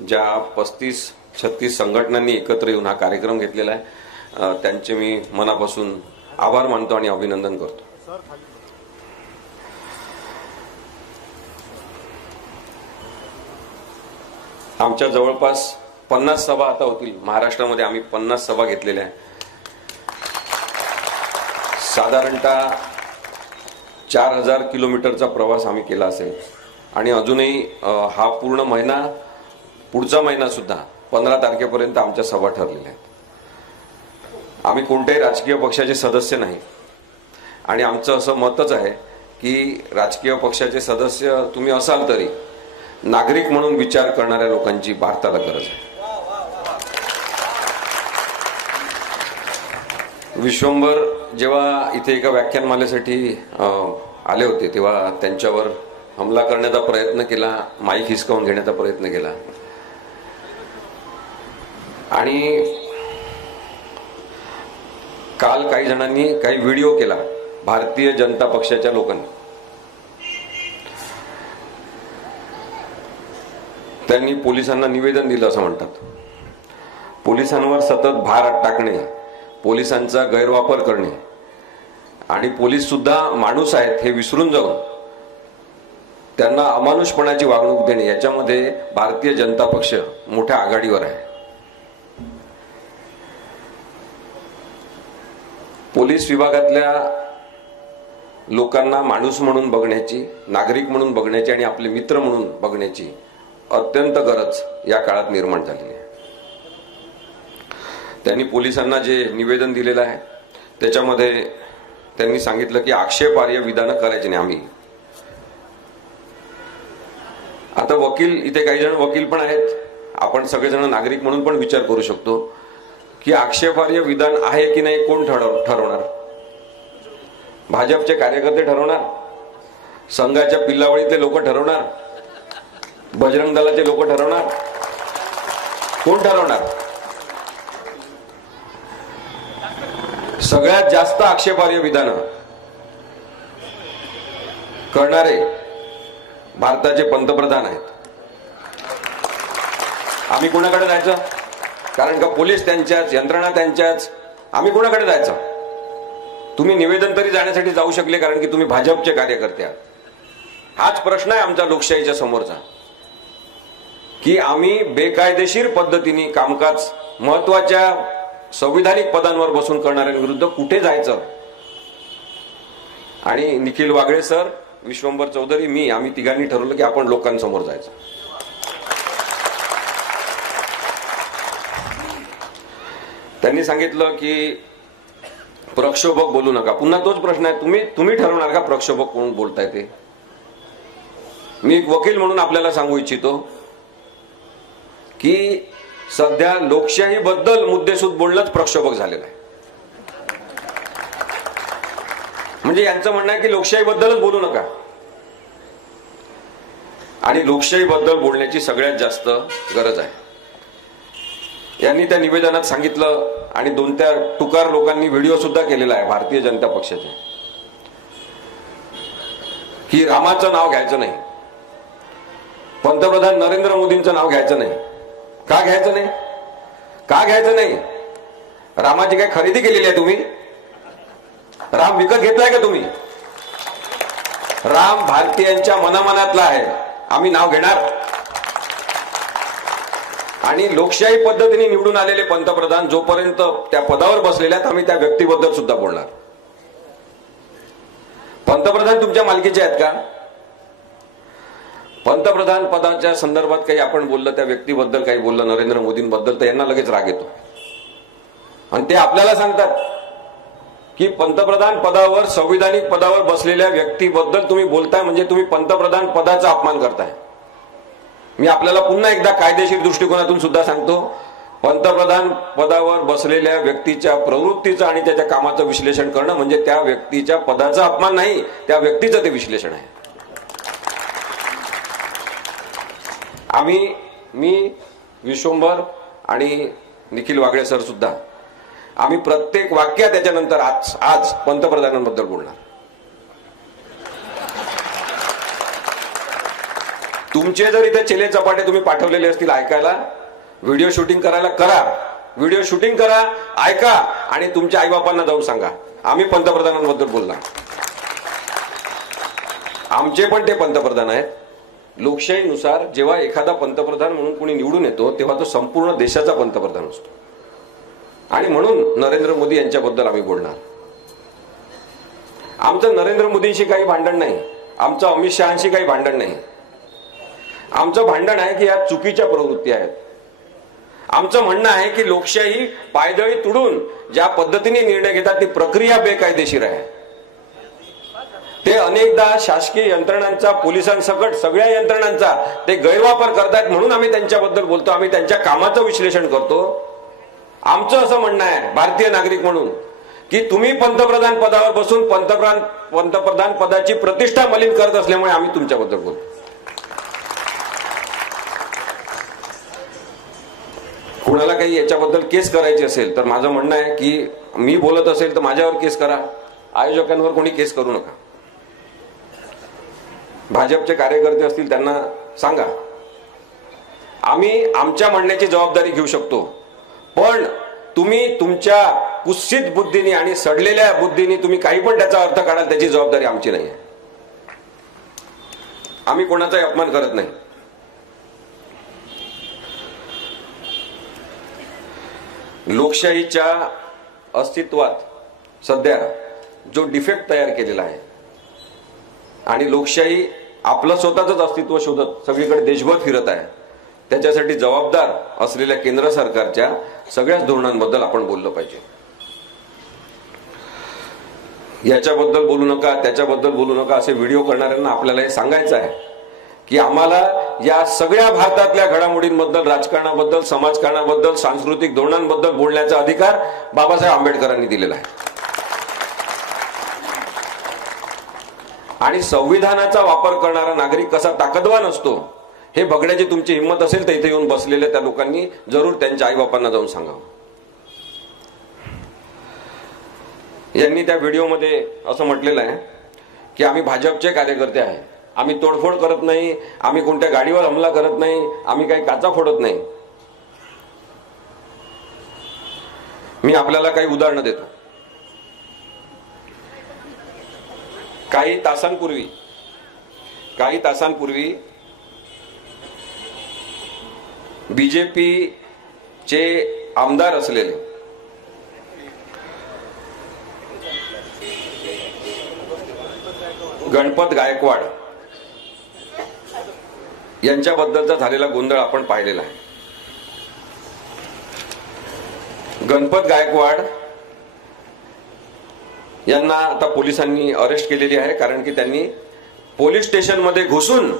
ज्या 35-36 संघटनांनी एकत्र येऊन हा कार्यक्रम घेतलेला आहे त्यांचे मी मनापासून आभार मानतो आणि अभिनंदन करतो। आमच्या जवळपास 50 सभा आता होतील महाराष्ट्रामध्ये। आम्ही 50 सभा घेतलेल्या आहे। साधारणतः 4000 किलोमीटरचा प्रवास आम्ही केला असेल आणि अजूनही हा पूर्ण महिना पुढचा महिना सुद्धा 15 तारखेपर्यंत आमच्या सभा ठरलेल्या आहेत। आम्ही कोणत्याही राजकीय पक्षाचे सदस्य नाही आणि आमचं असं मतच आहे की राजकीय पक्षाचे सदस्य तुम्ही असाल तरी नागरिक म्हणून विचार करणाऱ्या लोकांची भारताला गरज आहे। विश्वंभर जेव्हा इथे एका व्याख्यानमालेसाठी आले होते तेव्हा त्यांच्यावर हमला करण्याचा प्रयत्न केला, माईक हिसकावून घेण्याचा प्रयत्न केला आणि काल काही जणांनी काही व्हिडिओ केला भारतीय जनता पक्षाच्या लोकांनी। त्यांनी पोलिसांना निवेदन दिलं असं म्हणतात। पोलिसांवर सतत भार टाकणे, पोलिसांचा गैरवापर करणे आणि पोलीस सुद्धा माणूस आहेत हे विसरून जाऊन त्यांना अमानुषपणाची वागणूक देणे याच्यामध्ये भारतीय जनता पक्ष मोठ्या आघाडीवर आहे। पोलीस विभागातल्या लोकांना माणूस म्हणून बघण्याची, नागरिक म्हणून बघण्याची आणि आपले मित्र म्हणून बघण्याची अत्यंत गरज या काळात निर्माण झालेली आहे। त्यांनी पोलिसांना जे निवेदन दिलेलं आहे त्याच्यामध्ये त्यांनी सांगितलं की आक्षेपार्ह विधानं करायची नाही। आम्ही आता वकील, इथे काही जण वकील पण आहेत, आपण सगळेजण नागरिक म्हणून पण विचार करू शकतो की आक्षेपार्ह विधान आहे की नाही कोण ठरवणार? भाजपचे कार्यकर्ते ठरवणार? संघाच्या पिल्लावळीतले लोक ठरवणार? बजरंग दलाचे लोक ठरवणार? कोण ठरवणार? सगळ्यात जास्त आक्षेपार्ह विधानं करणारे भारताचे पंतप्रधान आहेत। आम्ही कोणाकडे जायचं? कारण का पोलीस त्यांच्याच, यंत्रणा त्यांच्याच, आम्ही कोणाकडे जायचं? तुम्ही निवेदन तरी जाण्यासाठी जाऊ शकले कारण की तुम्ही भाजपचे कार्यकर्ते आहात। हाच प्रश्न आहे आमच्या लोकशाहीच्या समोरचा की आम्ही बेकायदेशीर पद्धतीने कामकाज महत्वाच्या संविधानिक पदांवर बसून करणाऱ्यांविरुद्ध कुठे जायचं? आणि निखिल वागळे सर, विश्वंभर चौधरी, मी, आम्ही तिघांनी ठरवलं की आपण लोकांसमोर जायचं। त्यांनी सांगितलं की प्रक्षोभक बोलू नका। पुन्हा तोच प्रश्न आहे, तुम्ही ठरवणार का प्रक्षोभक कोण बोलताय ते? मी एक वकील म्हणून आपल्याला सांगू इच्छितो की सध्या लोकशाही बद्दल मुद्देसूद बोलणंच प्रक्षोभक झालेलं आहे। म्हणजे यांचं म्हणणं आहे की लोकशाही बद्दलच बोलू नका आणि लोकशाही बद्दल बोलण्याची सगळ्यात जास्त गरज आहे। यांनी त्या निवेदनात सांगितलं आणि 2-4 टुकार लोकांनी व्हिडिओ सुद्धा केलेला आहे भारतीय जनता पक्षाचे की रामाचं नाव घ्यायचं नाही, पंतप्रधान नरेंद्र मोदींचं नाव घ्यायचं नाही। का घ्यायचं नाही? का घ्यायचं नाही? रामाची काय खरेदी केलेली आहे तुम्ही? राम विकत घेतलाय का तुम्ही? राम भारतीयांच्या मनामनातला आहे, आम्ही नाव घेणार। आणि लोकशाही पद्धतीने निवडून आलेले पंतप्रधान जोपर्यंत त्या पदावर बसलेले आहेत आम्ही त्या व्यक्तीबद्दल सुद्धा बोलणार। पंतप्रधान तुमच्या मालकीचे आहेत का? पंतप्रधान पदाच्या संदर्भात काही आपण बोललं, त्या व्यक्तीबद्दल काही बोललं, नरेंद्र मोदींबद्दल, तर यांना लगेच राग येतो आणि ते आपल्याला सांगतात की पंतप्रधान पदावर, संविधानिक पदावर बसलेल्या व्यक्तीबद्दल तुम्ही बोलताय म्हणजे तुम्ही पंतप्रधान पदाचा अपमान करताय। मी आपल्याला पुन्हा एकदा कायदेशीर दृष्टिकोनातून सुद्धा सांगतो, पंतप्रधान पदावर बसलेल्या व्यक्तीच्या प्रवृत्तीचं आणि त्याच्या कामाचं विश्लेषण करणं म्हणजे त्या व्यक्तीच्या पदाचा अपमान नाही, त्या व्यक्तीचं ते विश्लेषण आहे। मी, विश्वंभर आणि निखिल वागळे सर सुद्धा आम्ही प्रत्येक वाक्यात त्याच्यानंतर आज पंतप्रधानांबद्दल बोलणार। तुमचे जर इथे चेले चपाटे तुम्ही पाठवलेले असतील ऐकायला, व्हिडिओ शूटिंग करायला करा, व्हिडिओ शूटिंग करा, ऐका आणि तुमच्या आईबापांना जाऊन सांगा आम्ही पंतप्रधानांबद्दल बोलला. आमचे पण ते पंतप्रधान आहेत. लोकशाहीनुसार जेव्हा एखादा पंतप्रधान म्हणून कोणी निवडून येतो तेव्हा तो संपूर्ण देशाचा पंतप्रधान असतो आणि म्हणून नरेंद्र मोदी यांच्याबद्दल आम्ही बोलणार. आमचं नरेंद्र मोदींशी काही भांडण नाही, आमचं अमित शहांशी काही भांडण नाही. आमचं भांडण आहे की या चुकीच्या प्रवृत्ती आहेत. आमचं म्हणणं आहे की लोकशाही पायदळी तुडून ज्या पद्धतीने निर्णय घेतात ती प्रक्रिया बेकायदेशीर आहे. ते अनेकदा शासकीय यंत्रणांचा, पोलिसांसकट सगळ्या यंत्रणांचा ते गैरवापर करतात म्हणून आम्ही त्यांच्याबद्दल बोलतो, आम्ही त्यांच्या कामाचं विश्लेषण करतो. आमचं असं म्हणणं आहे भारतीय नागरिक म्हणून की तुम्ही पंतप्रधान पदावर बसून पंतप्रधान पदाची प्रतिष्ठा मलिन करत असल्यामुळे आम्ही तुमच्याबद्दल बोलतो. कुणाला काही याच्याबद्दल केस करायची असेल तर माझं म्हणणं आहे की मी बोलत असेल तर माझ्यावर केस करा, आयोजकांवर कोणी केस करू नका. भाजपचे कार्यकर्ते असतील त्यांना सांगा आम्ही आमच्या म्हणण्याची जबाबदारी घेऊ शकतो, पण तुम्ही तुमच्या कुत्सित बुद्धीने आणि सडलेल्या बुद्धीने तुम्ही काही पण त्याचा अर्थ काढाल त्याची जबाबदारी आमची नाही आहे. आम्ही कोणाचाही अपमान करत नाही. लोकशाहीच्या अस्तित्वात सध्या जो डिफेक्ट तयार केलेला आहे आणि लोकशाही आपलं स्वतःच अस्तित्व शोधत सगळीकडे देशभर फिरत आहे, त्याच्यासाठी जबाबदार असलेल्या केंद्र सरकारच्या सगळ्याच धोरणांबद्दल आपण बोललं पाहिजे. याच्याबद्दल बोलू नका, त्याच्याबद्दल बोलू नका असे व्हिडिओ करणाऱ्यांना आपल्याला हे सांगायचं आहे की आम्हाला या सगळ्या भारतातल्या घडामोडींबद्दल, राजकारणाबद्दल, समाजकारणाबद्दल, सांस्कृतिक धोरणांबद्दल बोलण्याचा अधिकार बाबासाहेब आंबेडकरांनी दिलेला आहे. आणि संविधानाचा वापर करणारा नागरिक कसा ताकदवान असतो हे बघण्याची तुमची हिंमत असेल तर इथे येऊन बसलेल्या त्या लोकांनी जरूर त्यांच्या आईबापांना जाऊन सांगावं. यांनी त्या व्हिडिओमध्ये असं म्हटलेलं आहे की आम्ही भाजपचे कार्यकर्ते आहे, आम्ही तोडफोड करत नाही, आम्ही कोणत्या गाडीवर हमला करत नाही, आम्ही काही काचा फोडत नाही. मी आपल्याला काही उदाहरणं देतो. काही तासांपूर्वी बीजेपीचे आमदार असलेले गणपत गायकवाड यांच्याबद्दलचा झालेला गोंधळ आपण पाहिलेला आहे. गणपत गायकवाड यांना आता पोलिसांनी अरेस्ट केलेली आहे कारण की त्यांनी पोलीस स्टेशनमध्ये घुसून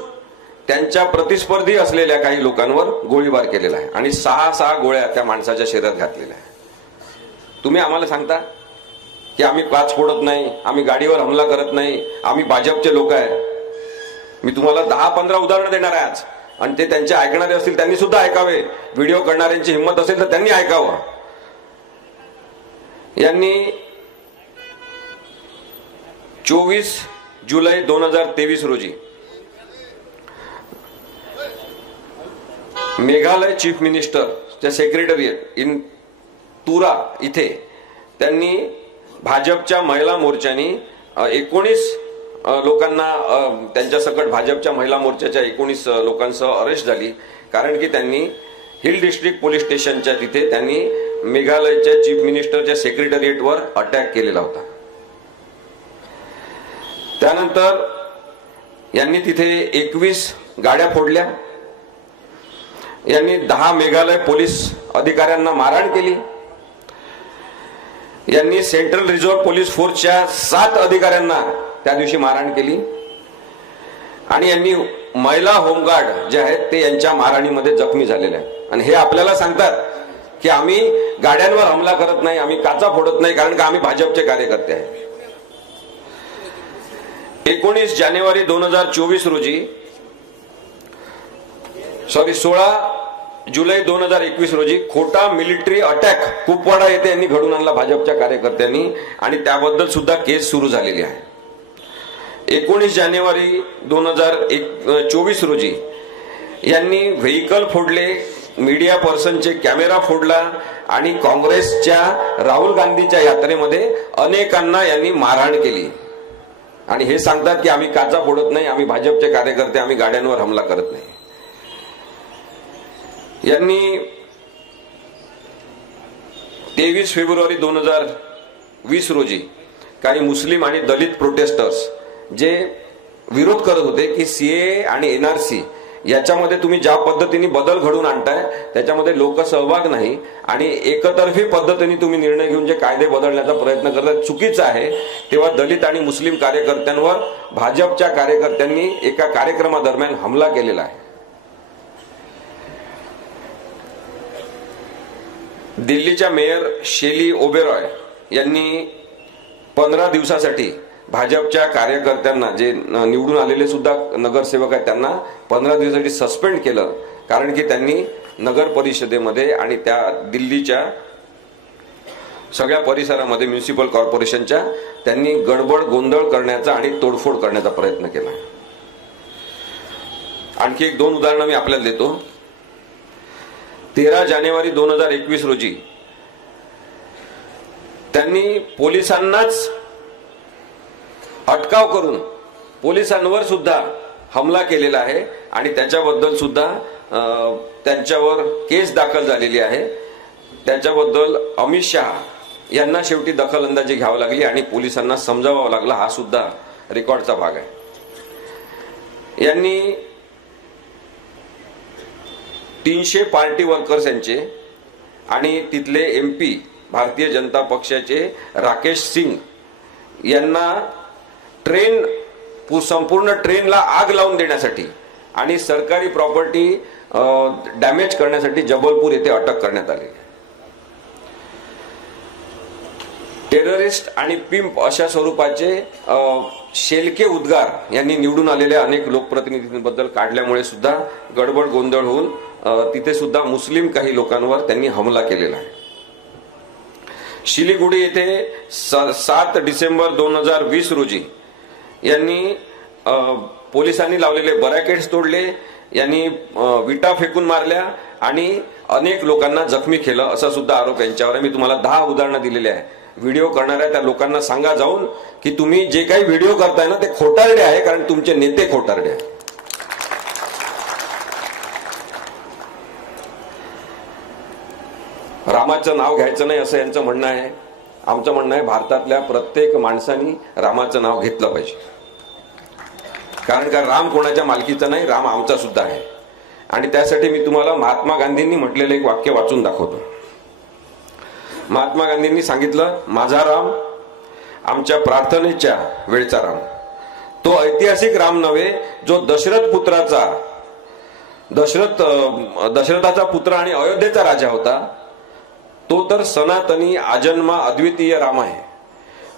त्यांच्या प्रतिस्पर्धी असलेल्या काही लोकांवर गोळीबार केलेला आहे आणि 6 गोळ्या त्या माणसाच्या शरीरात घातलेल्या आहे. तुम्ही आम्हाला सांगता की आम्ही काच फोडत नाही, आम्ही गाडीवर हमला करत नाही, आम्ही भाजपचे लोक आहे. मी तुम्हाला 10-15 उदाहरणं देणार आहे आज आणि ते त्यांचे ऐकणारे असतील त्यांनी सुद्धा ऐकावे. व्हिडिओ करणाऱ्यांची हिंमत असेल तर त्यांनी ऐकावं. यांनी 24 जुलै 2023 रोजी मेघालय चीफ मिनिस्टरच्या सेक्रेटरिएट इन तुरा इथे त्यांनी भाजपच्या महिला मोर्चानी 19 लोकांना त्यांच्या सकट भाजपच्या महिला मोर्चाच्या 19 लोकांसह अरेस्ट झाली कारण की त्यांनी हिल डिस्ट्रिक्ट पोलीस स्टेशनच्या तिथे त्यांनी मेघालयच्या चीफ मिनिस्टरच्या सेक्रेटरिएटवर अटॅक केलेला होता. त्यानंतर यांनी तिथे 21 गाड्या फोडल्या. यांनी 10 मेघालय पोलीस अधिकाऱ्यांना मारहाण केली. यांनी सेंट्रल रिझर्व्ह पोलीस फोर्सच्या 7 अधिकाऱ्यांना त्या दिवशी मारहाण केली आणि यांनी महिला होमगार्ड जे आहेत ते यांच्या मारहाणीमध्ये जखमी झालेले आहेत. आणि हे आपल्याला सांगतात की आम्ही गाड्यांवर हमला करत नाही, आम्ही काचा फोडत नाही कारण का आम्ही भाजपचे कार्यकर्ते आहे. 19 जानेवारी 2024 रोजी 16 जुलै 2021 रोजी खोटा मिलिटरी अटॅक कुपवाडा येथे यांनी घडून आणला भाजपच्या कार्यकर्त्यांनी आणि त्याबद्दल सुद्धा केस सुरू झालेली आहे. 19 जानेवारी 2024 रोजी यांनी व्हेइकल फोडले, मीडिया पर्सनचे कॅमेरा फोडला आणि काँग्रेसच्या राहुल गांधीच्या यात्रेमध्ये अनेकांना यांनी मारहाण केली आणि हे सांगतात की आम्ही काचा फोडत नाही, आम्ही भाजपचे कार्यकर्ते, आम्ही गाड्यांवर हमला करत नाही. यांनी 23 फेब्रुवारी 2020 रोजी काही मुस्लिम आणि दलित प्रोटेस्टर्स जे विरोध करत होते की सीए आणि एनआरसी याच्यामध्ये तुम्ही ज्या पद्धतीने बदल घडवून आणताय त्याच्यामध्ये लोकसहभाग नाही आणि एकतर्फी पद्धतीने तुम्ही निर्णय घेऊन जे कायदे बदलण्याचा प्रयत्न करताय चुकीचं आहे, तेव्हा दलित आणि मुस्लिम कार्यकर्त्यांवर भाजपच्या कार्यकर्त्यांनी एका कार्यक्रमादरम्यान हमला केलेला आहे. दिल्लीच्या मेयर शेली ओबेरॉय यांनी 15 दिवसासाठी भाजपच्या कार्यकर्त्यांना, जे निवडून आलेले सुद्धा नगरसेवक आहेत, त्यांना 15 दिवसासाठी सस्पेंड केलं कारण की त्यांनी नगर परिषदेमध्ये आणि त्या दिल्लीच्या सगळ्या परिसरामध्ये म्युनिसिपल कॉर्पोरेशनच्या त्यांनी गडबड गोंधळ करण्याचा आणि तोडफोड करण्याचा प्रयत्न केला. आणखी 1-2 उदाहरणं मी आपल्याला देतो. 13 जानेवारी 2021 रोजी त्यांनी पोलिसांनाच अटकाव करून पोलिसांवर सुद्धा हमला केलेला आहे आणि त्याच्याबद्दल सुद्धा त्यांच्यावर केस दाखल झालेली आहे. त्याच्याबद्दल अमित शहा यांना शेवटी दखलंदाजी घ्यावी लागली आणि पोलिसांना समजावावं लागलं. हा सुद्धा रेकॉर्डचा भाग आहे. यांनी 300 पार्टी वर्कर्स यांचे आणि तिथले MP भारतीय जनता पक्षाचे राकेश सिंग यांना संपूर्ण ट्रेनला आग लावून देण्यासाठी आणि सरकारी प्रॉपर्टी डॅमेज करण्यासाठी जबलपूर येथे अटक करण्यात आली. टेररिस्ट आणि पिंप अशा स्वरूपाचे शेलके उद्गार यांनी निवडून आलेल्या अनेक लोकप्रतिनिधींबद्दल काढल्यामुळे सुद्धा गडबड गोंधळ होऊन तिथे सुद्धा मुस्लिम काही लोकांवर त्यांनी हमला केलेला आहे. शिलीगुडी येथे 7 डिसेंबर 2020 रोजी यांनी पोलिसांनी लावलेले बॅरिकेड्स तोडले, यांनी विटा फेकून मारल्या आणि अनेक लोकांना जखमी केलं असा सुद्धा आरोप यांच्यावर आहे. मी तुम्हाला 10 उदाहरणं दिलेली आहे. व्हिडिओ करणाऱ्या त्या लोकांना सांगा जाऊन की तुम्ही जे काही व्हिडिओ करताय ना ते खोटारडे आहे, कारण तुमचे नेते खोटारडे आहे. रामाचं नाव घ्यायचं नाही असं यांचं म्हणणं आहे. आमचं म्हणणं आहे भारतातल्या प्रत्येक माणसानी रामाचं नाव घेतलं पाहिजे, कारण का राम कोणाच्या मालकीचा नाही, राम आमचा सुद्धा आहे. आणि त्यासाठी मी तुम्हाला महात्मा गांधींनी म्हटलेलं एक वाक्य वाचून दाखवतो. महात्मा गांधींनी सांगितलं, माझा राम आमच्या प्रार्थनेच्या वेळचा राम, तो ऐतिहासिक राम नव्हे जो दशरथाचा पुत्र आणि अयोध्येचा राजा होता, तो तर सनातनी आजन्मा अद्वितीय राम आहे.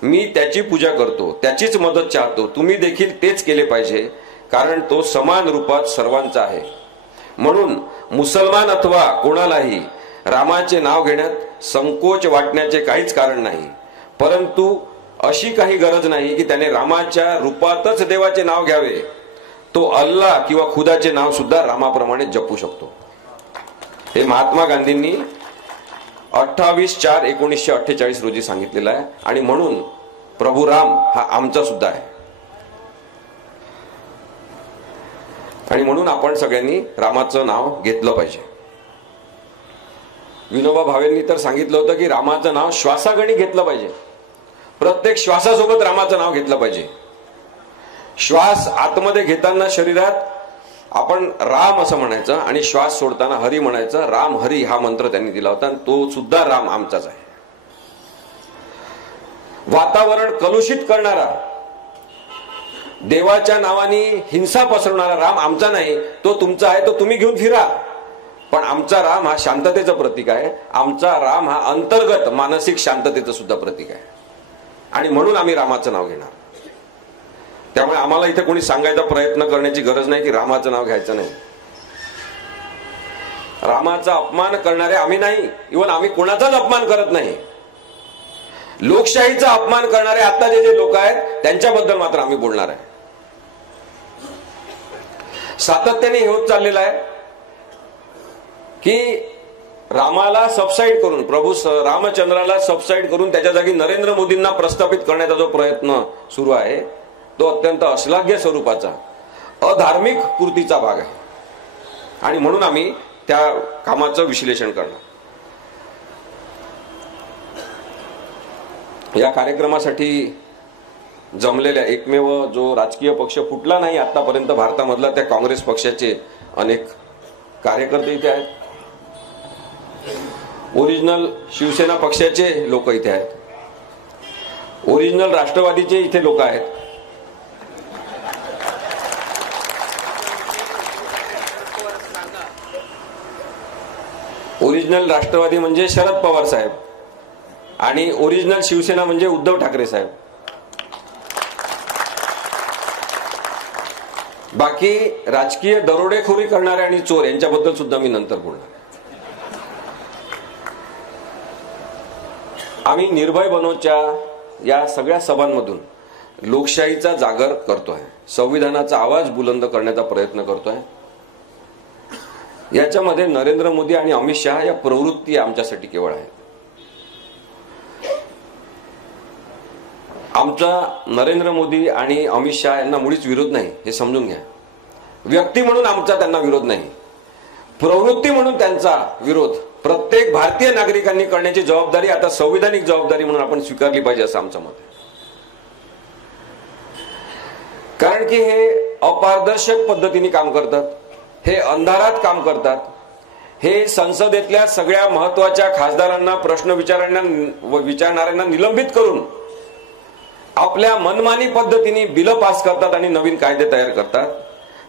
मी त्याची पूजा करतो, त्याचीच मदत चाहतो. तुम्ही देखील तेच केले पाहिजे, कारण तो समान रूपात सर्वांचा आहे. म्हणून मुसलमान अथवा कोणालाही रामाचे नाव घेण्यात संकोच वाटण्याचे काहीच कारण नाही, परंतु अशी काही गरज नाही की त्याने रामाच्या रूपातच देवाचे नाव घ्यावे. तो अल्लाह किंवा खुदाचे नाव सुद्धा रामाप्रमाणे जपू शकतो. हे महात्मा गांधींनी 28/4/1948 रोजी सांगितलेलं आहे. आणि म्हणून प्रभू राम हा आमचा सुद्धा आहे. आणि म्हणून आपण सगळ्यांनी रामाचं नाव घेतलं पाहिजे. विनोबा भावेंनी तर सांगितलं होतं की रामाचं नाव श्वासागणी घेतलं पाहिजे. प्रत्येक श्वासासोबत रामाचं नाव घेतलं पाहिजे. श्वास आतमध्ये घेताना शरीरात आपण राम असं म्हणायचं आणि श्वास सोडताना हरी म्हणायचं. राम हरी हा मंत्र त्यांनी दिला होता आणि तो सुद्धा राम आमचाच आहे. वातावरण कलुषित करणारा, देवाच्या नावाने हिंसा पसरवणारा राम आमचा नाही, तो तुमचा आहे, तो तुम्ही घेऊन फिरा. पण आमचा राम हा शांततेचं प्रतीक आहे. आमचा राम हा अंतर्गत मानसिक शांततेचं सुद्धा प्रतीक आहे. आणि म्हणून आम्ही रामाचं नाव घेणार. त्यामुळे आम्हाला इथे कोणी सांगायचा प्रयत्न करण्याची गरज नाही की रामाचं नाव घ्यायचं नाही. रामाचा अपमान करणारे आम्ही नाही. इव्हन आम्ही कोणाचाच अपमान करत नाही. लोकशाहीचा अपमान करणारे आता जे लोक आहेत त्यांच्याबद्दल मात्र आम्ही बोलणार आहे. सातत्याने हे होत चाललेलं आहे. की रामाला सबसाईड करून, प्रभू रामचंद्राला सबसाईड करून त्याच्या जागी नरेंद्र मोदींना प्रस्थापित करण्याचा जो प्रयत्न सुरू आहे तो अत्यंत अश्लाघ्य स्वरूपाचा अधार्मिक कृतीचा भाग आहे आणि म्हणून आम्ही त्या कामाचं विश्लेषण करणार. या कार्यक्रमासाठी जमलेल्या एकमेव जो राजकीय पक्ष फुटला नाही आतापर्यंत भारतामधला त्या काँग्रेस पक्षाचे अनेक कार्यकर्ते इथे आहेत. ओरिजिनल शिवसेना पक्षाचे लोक इथे आहेत. ओरिजिनल राष्ट्रवादीचे इथे लोक आहेत. ओरिजिनल राष्ट्रवादी म्हणजे शरद पवार साहेब आणि ओरिजिनल शिवसेना म्हणजे उद्धव ठाकरे साहेब. बाकी राजकीय दरोडेखोरी करणारे आणि चोर यांच्याबद्दल सुद्धा मी नंतर बोलणार. आम्ही निर्भय बनोच्या या सगळ्या सभांमधून लोकशाहीचा जागर करतोय, संविधानाचा आवाज बुलंद करण्याचा प्रयत्न करतोय. याच्यामध्ये नरेंद्र मोदी आणि अमित शहा या प्रवृत्ती आमच्यासाठी केवळ आहेत. आमचा नरेंद्र मोदी आणि अमित शहा यांना मुळीच विरोध नाही, हे समजून घ्या. व्यक्ती म्हणून आमचा त्यांना विरोध नाही, प्रवृत्ती म्हणून त्यांचा विरोध प्रत्येक भारतीय नागरिकांनी करण्याची जबाबदारी आता संविधानिक जबाबदारी म्हणून आपण स्वीकारली पाहिजे असं आमचं मत आहे. कारण की हे अपारदर्शक पद्धतीने काम करतात, हे अंधारात काम करतात, हे संसदेतल्या सगळ्या महत्वाच्या खासदारांना प्रश्न विचारणाऱ्यांना निलंबित करून आपल्या मनमानी पद्धतीने बिल पास करतात आणि नवीन कायदे तयार करतात.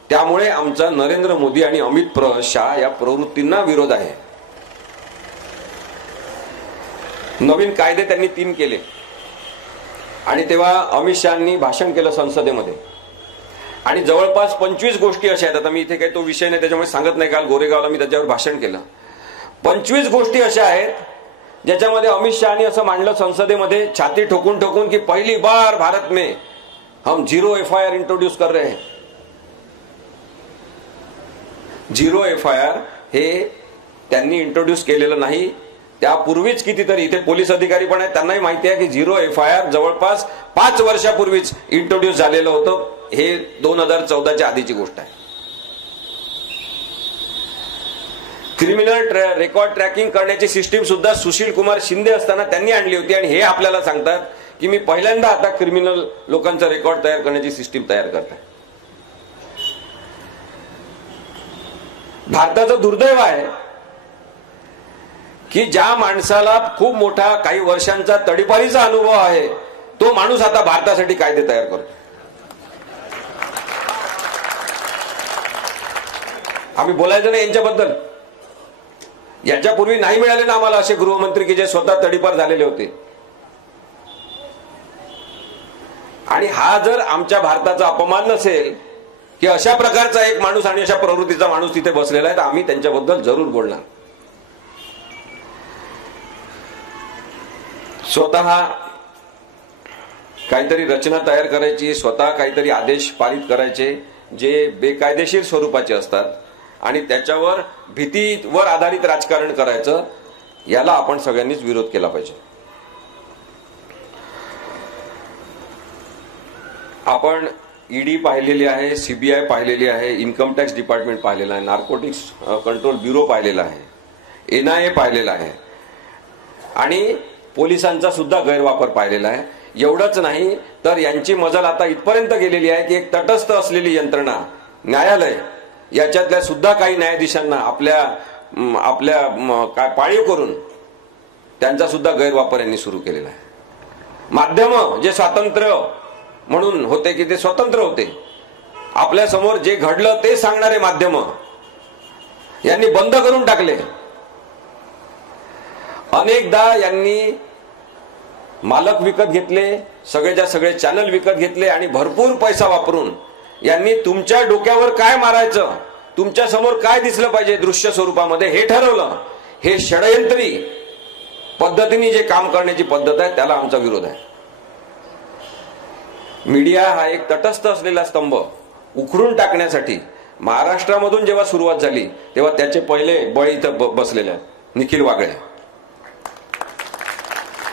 त्यामुळे आमचा नरेंद्र मोदी आणि अमित शहा या प्रवृत्तींना विरोध आहे. नवीन कायदे त्यांनी 3 केले आणि तेव्हा अमित शहानी भाषण केलं संसदेमध्ये आणि जवळपास 25 गोष्टी अशा आहेत. आता मी इथे काही तो विषय नाही त्याच्यामुळे सांगत नाही. काल गोरेगावला मी त्याच्यावर भाषण केलं. 25 गोष्टी अशा आहेत ज्याच्यामध्ये अमित शहानी असं मांडलं संसदेमध्ये छाती ठोकून ठोकून की पहली बार भारत में हम 0 FIR इंट्रोड्यूस कर रहे हैं. 0 FIR हे त्यांनी इंट्रोड्यूस केलेलं नाही. त्यापूर्वीच कितीतरी इथे पोलीस अधिकारी पण आहेत, त्यांनाही माहिती आहे की 0 FIR जवळपास 5 वर्षापूर्वीच इंट्रोड्यूस झालेलं होतं. हे 2014च्या आधीची गोष्ट आहे. क्रिमिनल रेकॉर्ड ट्रॅकिंग करण्याची सिस्टीम सुद्धा सुशील कुमार शिंदे असताना त्यांनी आणली होती आणि हे आपल्याला सांगतात की मी पहिल्यांदा आता क्रिमिनल लोकांचा रेकॉर्ड तयार करण्याची सिस्टीम तयार करताय. भारताचं दुर्दैव आहे की ज्या माणसाला खूप मोठा काही वर्षांचा तडीपारीचा अनुभव आहे तो माणूस आता भारतासाठी कायदे तयार करतो. आम्ही बोलायचं नाही यांच्याबद्दल. याच्यापूर्वी नाही मिळाले ना आम्हाला असे गृहमंत्री की जे स्वतः तडीपार झालेले होते. आणि हा जर आमच्या भारताचा अपमान नसेल की अशा प्रकारचा एक माणूस आणि अशा प्रवृत्तीचा माणूस तिथे बसलेला आहे तर आम्ही त्यांच्याबद्दल जरूर बोलणार. स्वतः काहीतरी रचना तयार करायची, स्वतः काहीतरी आदेश पारित करायचे जे बेकायदेशीर स्वरूपाचे असतात आणि त्याच्यावर भीतीवर आधारित राजकारण करायचं, याला आपण सगळ्यांनीच विरोध केला पाहिजे. आपण ईडी पाहिलेली आहे, सीबीआय पाहिलेली आहे, इन्कम टॅक्स डिपार्टमेंट पाहिलेला आहे, नार्कोटिक्स कंट्रोल ब्युरो पाहिलेला आहे, NIA पाहिलेला आहे आणि पोलिसांचा सुद्धा गैरवापर पाहिलेला आहे. एवढंच नाही तर यांची मजल आता इथपर्यंत गेलेली आहे की एक तटस्थ असलेली यंत्रणा न्यायालय याच्यातल्या सुद्धा काही न्यायाधीशांना आपल्या काय पाळीव करून त्यांचा सुद्धा गैरवापर यांनी सुरू केलेला आहे. माध्यम जे स्वातंत्र्य म्हणून होते की ते स्वतंत्र होते, आपल्या समोर जे घडलं ते सांगणारे माध्यम यांनी बंद करून टाकले. अनेकदा यांनी मालक विकत घेतले, सगळेच्या सगळे चॅनल विकत घेतले आणि भरपूर पैसा वापरून यांनी तुमच्या डोक्यावर काय मारायचं, तुमच्या समोर काय दिसलं पाहिजे दृश्य स्वरूपामध्ये हे ठरवलं. हे षडयंत्री पद्धतीने जे काम करण्याची पद्धत आहे त्याला आमचा विरोध आहे. मीडिया हा एक तटस्थ असलेला स्तंभ उखडून टाकण्यासाठी महाराष्ट्रामधून जेव्हा सुरुवात झाली तेव्हा त्याचे पहिले बळी इथं बसलेले आहेत निखिल वागळे.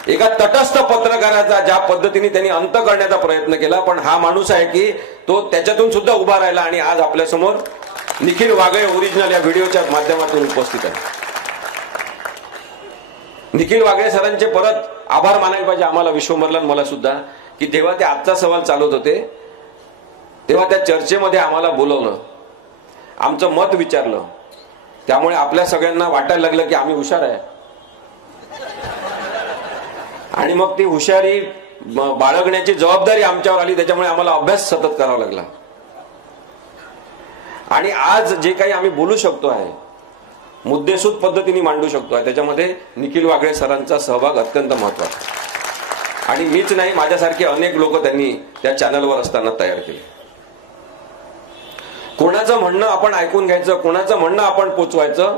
एका तटस्थ पत्रकाराचा ज्या पद्धतीने त्यांनी अंत करण्याचा प्रयत्न केला, पण हा माणूस आहे की तो त्याच्यातून सुद्धा उभा राहिला आणि आज आपल्या समोर निखिल वागळे ओरिजिनल या व्हिडिओच्या माध्यमातून उपस्थित आहे. निखिल वागळे सरांचे परत आभार मानायला पाहिजे आम्हाला, विश्वंभरला मला सुद्धा, की जेव्हा ते आजचा सवाल चालवत होते तेव्हा त्या चर्चेमध्ये आम्हाला बोलवलं, आमचं मत विचारलं. त्यामुळे आपल्या सगळ्यांना वाटायला लागलं की आम्ही हुशार आहे आणि मग ती हुशारी बाळगण्याची जबाबदारी आमच्यावर आली. त्याच्यामुळे आम्हाला अभ्यास सतत करावा लागला आणि आज जे काही आम्ही बोलू शकतो आहे, मुद्देसूद पद्धतीने मांडू शकतो आहे, त्याच्यामध्ये निखिल वागळे सरांचा सहभाग अत्यंत महत्वाचा. आणि मीच नाही, माझ्यासारखे अनेक लोक त्यांनी त्या चॅनलवर असताना तयार केले. कोणाचं म्हणणं आपण ऐकून घ्यायचं, कोणाचं म्हणणं आपण पोचवायचं,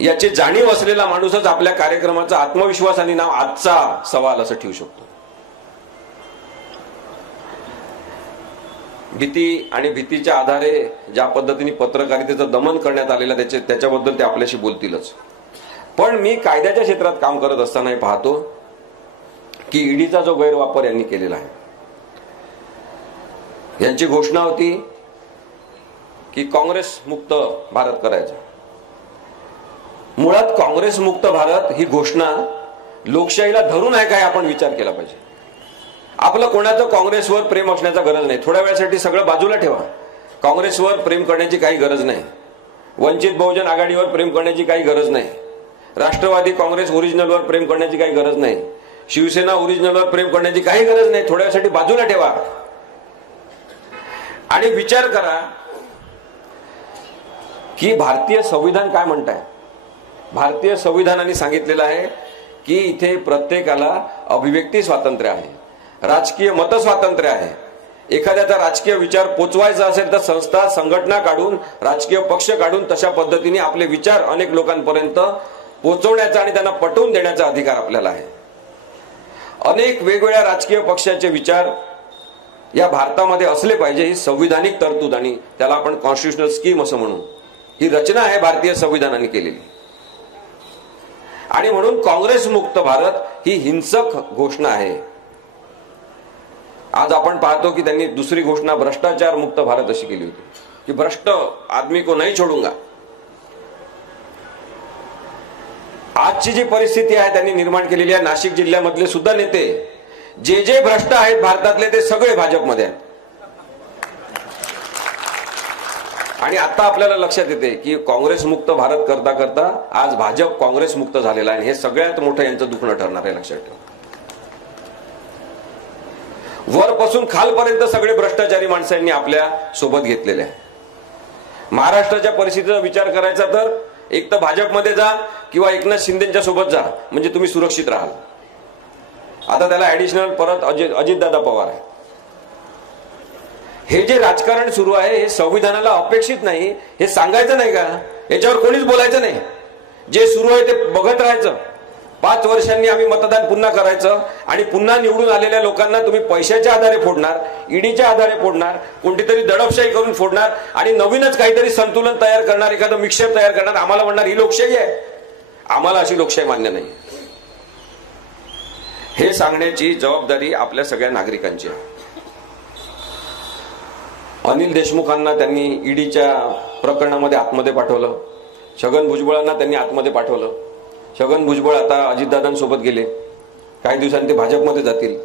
याची जाणीव असलेला माणूसच आपल्या कार्यक्रमाचा आत्मविश्वास आणि नाव आजचा सवाल असं ठेवू शकतो. भीती आणि भीतीच्या आधारे ज्या पद्धतीने पत्रकारितेचं दमन करण्यात आलेलं त्याच्याबद्दल ते आपल्याशी बोलतीलच. पण मी कायद्याच्या क्षेत्रात काम करत असतानाही पाहतो की ईडीचा जो गैरवापर यांनी केलेला आहे. यांची घोषणा होती की काँग्रेस मुक्त भारत करायचं. मुळात काँग्रेस मुक्त भारत ही घोषणा लोकशाहीला धरून आहे काय आपण विचार केला पाहिजे. आपलं कोणाचं काँग्रेसवर प्रेम असण्याचा गरज नाही. थोड्या वेळासाठी सगळं बाजूला ठेवा. काँग्रेसवर प्रेम करण्याची काही गरज नाही. वंचित बहुजन आघाडीवर प्रेम करण्याची काही गरज नाही. राष्ट्रवादी काँग्रेस ओरिजिनलवर प्रेम करण्याची काही गरज नाही. शिवसेना ओरिजिनलवर प्रेम करण्याची काही गरज नाही. थोड्या वेळासाठी बाजूला ठेवा आणि विचार करा की भारतीय संविधान काय म्हणताय. भारतीय संविधानाने सांगितलेलं आहे की इथे प्रत्येकाला अभिव्यक्ती स्वातंत्र्य आहे, राजकीय मत स्वातंत्र्य आहे. एखाद्याचा राजकीय विचार पोचवायचा असेल तर संस्था संघटना काढून, राजकीय पक्ष काढून तशा पद्धतीने आपले विचार अनेक लोकांपर्यंत पोचवण्याचा आणि त्यांना पटवून देण्याचा अधिकार आपल्याला आहे. अनेक वेगवेगळ्या राजकीय पक्षाचे विचार या भारतामध्ये असले पाहिजे, ही संविधानिक तरतूद आणि त्याला आपण कॉन्स्टिट्युशनल स्कीम असं म्हणू, ही रचना आहे भारतीय संविधानाने केलेली. आणि म्हणून काँग्रेस मुक्त भारत ही हिंसक घोषणा आहे. आज आपण पाहतो की त्यांनी दुसरी घोषणा भ्रष्टाचार मुक्त भारत अशी केली होती की भ्रष्ट आदमी को नहीं छोडूंगा. आजची जी परिस्थिती आहे त्यांनी निर्माण केलेली आहे, नाशिक जिल्ह्यामधले सुद्धा नेते जे जे भ्रष्ट आहेत भारतातले ते सगळे भाजपमध्ये आहेत. आणि आता आपल्याला लक्षात येते की काँग्रेस मुक्त भारत करता करता आज भाजप काँग्रेस मुक्त झालेला आहे. हे सगळ्यात मोठं यांचं दुखणं ठरणार आहे, लक्षात ठेवा. वरपासून खालपर्यंत सगळे भ्रष्टाचारी माणसांनी आपल्या सोबत घेतलेले आहे. महाराष्ट्राच्या परिस्थितीचा विचार करायचा तर एक तर भाजपमध्ये जा किंवा एकनाथ शिंदेच्या सोबत जा, म्हणजे तुम्ही सुरक्षित राहाल. आता त्याला ऍडिशनल परत अजितदादा पवार आहे. हे जे राजकारण सुरू आहे हे संविधानाला अपेक्षित नाही, हे सांगायचं नाही का, याच्यावर कोणीच बोलायचं नाही. जे सुरू आहे ते बघत राहायचं. 5 वर्षांनी आम्ही मतदान पुन्हा करायचं आणि पुन्हा निवडून आलेल्या लोकांना तुम्ही पैशाच्या आधारे फोडणार, ईडीच्या आधारे फोडणार, कोणतीतरी दडपशाही करून फोडणार आणि नवीनच काहीतरी संतुलन तयार करणार, एखादं मिक्सर तयार करणार. आम्हाला म्हणणार ही लोकशाही आहे. आम्हाला अशी लोकशाही मान्य नाही. हे सांगण्याची जबाबदारी आपल्या सगळ्या नागरिकांची आहे. अनिल देशमुखांना त्यांनी ईडीच्या प्रकरणामध्ये आतमध्ये पाठवलं. छगन भुजबळांना त्यांनी आतमध्ये पाठवलं. छगन भुजबळ आता अजितदादांसोबत गेले. काही दिवसांनी ते भाजपमध्ये जातील.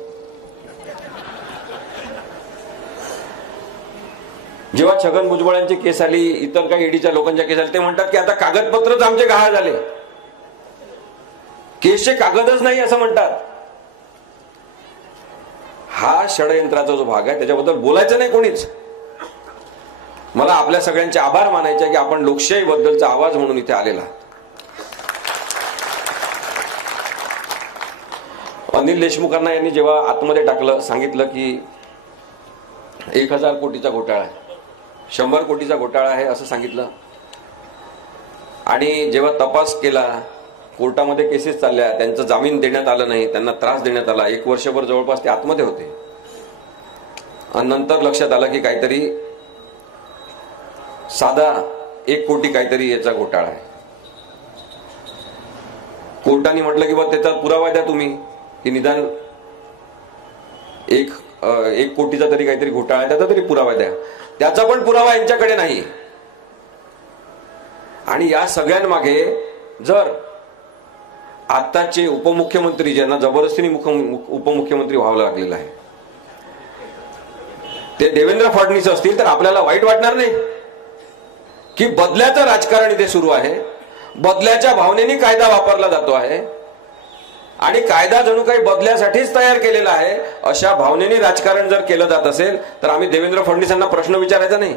जेव्हा छगन भुजबळांची केस आली, इतर काही ईडीच्या लोकांच्या केस आली, ते म्हणतात की आता कागदपत्रच आमचे गहाळ झाले, केसचे कागदच नाही असं म्हणतात. हा षडयंत्राचा जो भाग आहे त्याच्याबद्दल बोलायचं नाही कोणीच. मला आपल्या सगळ्यांचे आभार मानायचे की आपण लोकशाही बद्दलचा आवाज म्हणून इथे आलेला. अनिल देशमुखांना यांनी जेव्हा आतमध्ये टाकलं, सांगितलं की 1000 कोटीचा घोटाळा आहे, 100 कोटीचा घोटाळा आहे असं सांगितलं. आणि जेव्हा तपास केला, कोर्टामध्ये केसेस चालल्या, त्यांचं जामीन देण्यात आलं नाही, त्यांना त्रास देण्यात आला. 1 वर्षभर जवळपास ते आतमध्ये होते. आणि नंतर लक्षात आलं की काहीतरी साधा 1 कोटी काहीतरी याचा घोटाळा आहे. कोर्टाने म्हटलं की बा त्याचा पुरावा द्या तुम्ही, की निदान 1 कोटीचा तरी काहीतरी घोटाळा आहे, त्याचा तरी पुरावा द्या. त्याचा पण पुरावा यांच्याकडे नाही. आणि या सगळ्यांमागे जर आताचे उपमुख्यमंत्री, ज्यांना जबरदस्तीने उपमुख्यमंत्री व्हावं लागलेलं आहे, ते देवेंद्र फडणवीस असतील तर आपल्याला वाईट वाटणार नाही की बदल्याचं राजकारण इथे सुरू आहे. बदल्याच्या भावनेने कायदा वापरला जातो आहे आणि कायदा जणू काही बदल्यासाठीच तयार केलेला आहे. अशा भावनेने राजकारण जर केलं जात असेल तर आम्ही देवेंद्र फडणवीसांना प्रश्न विचारायचा नाही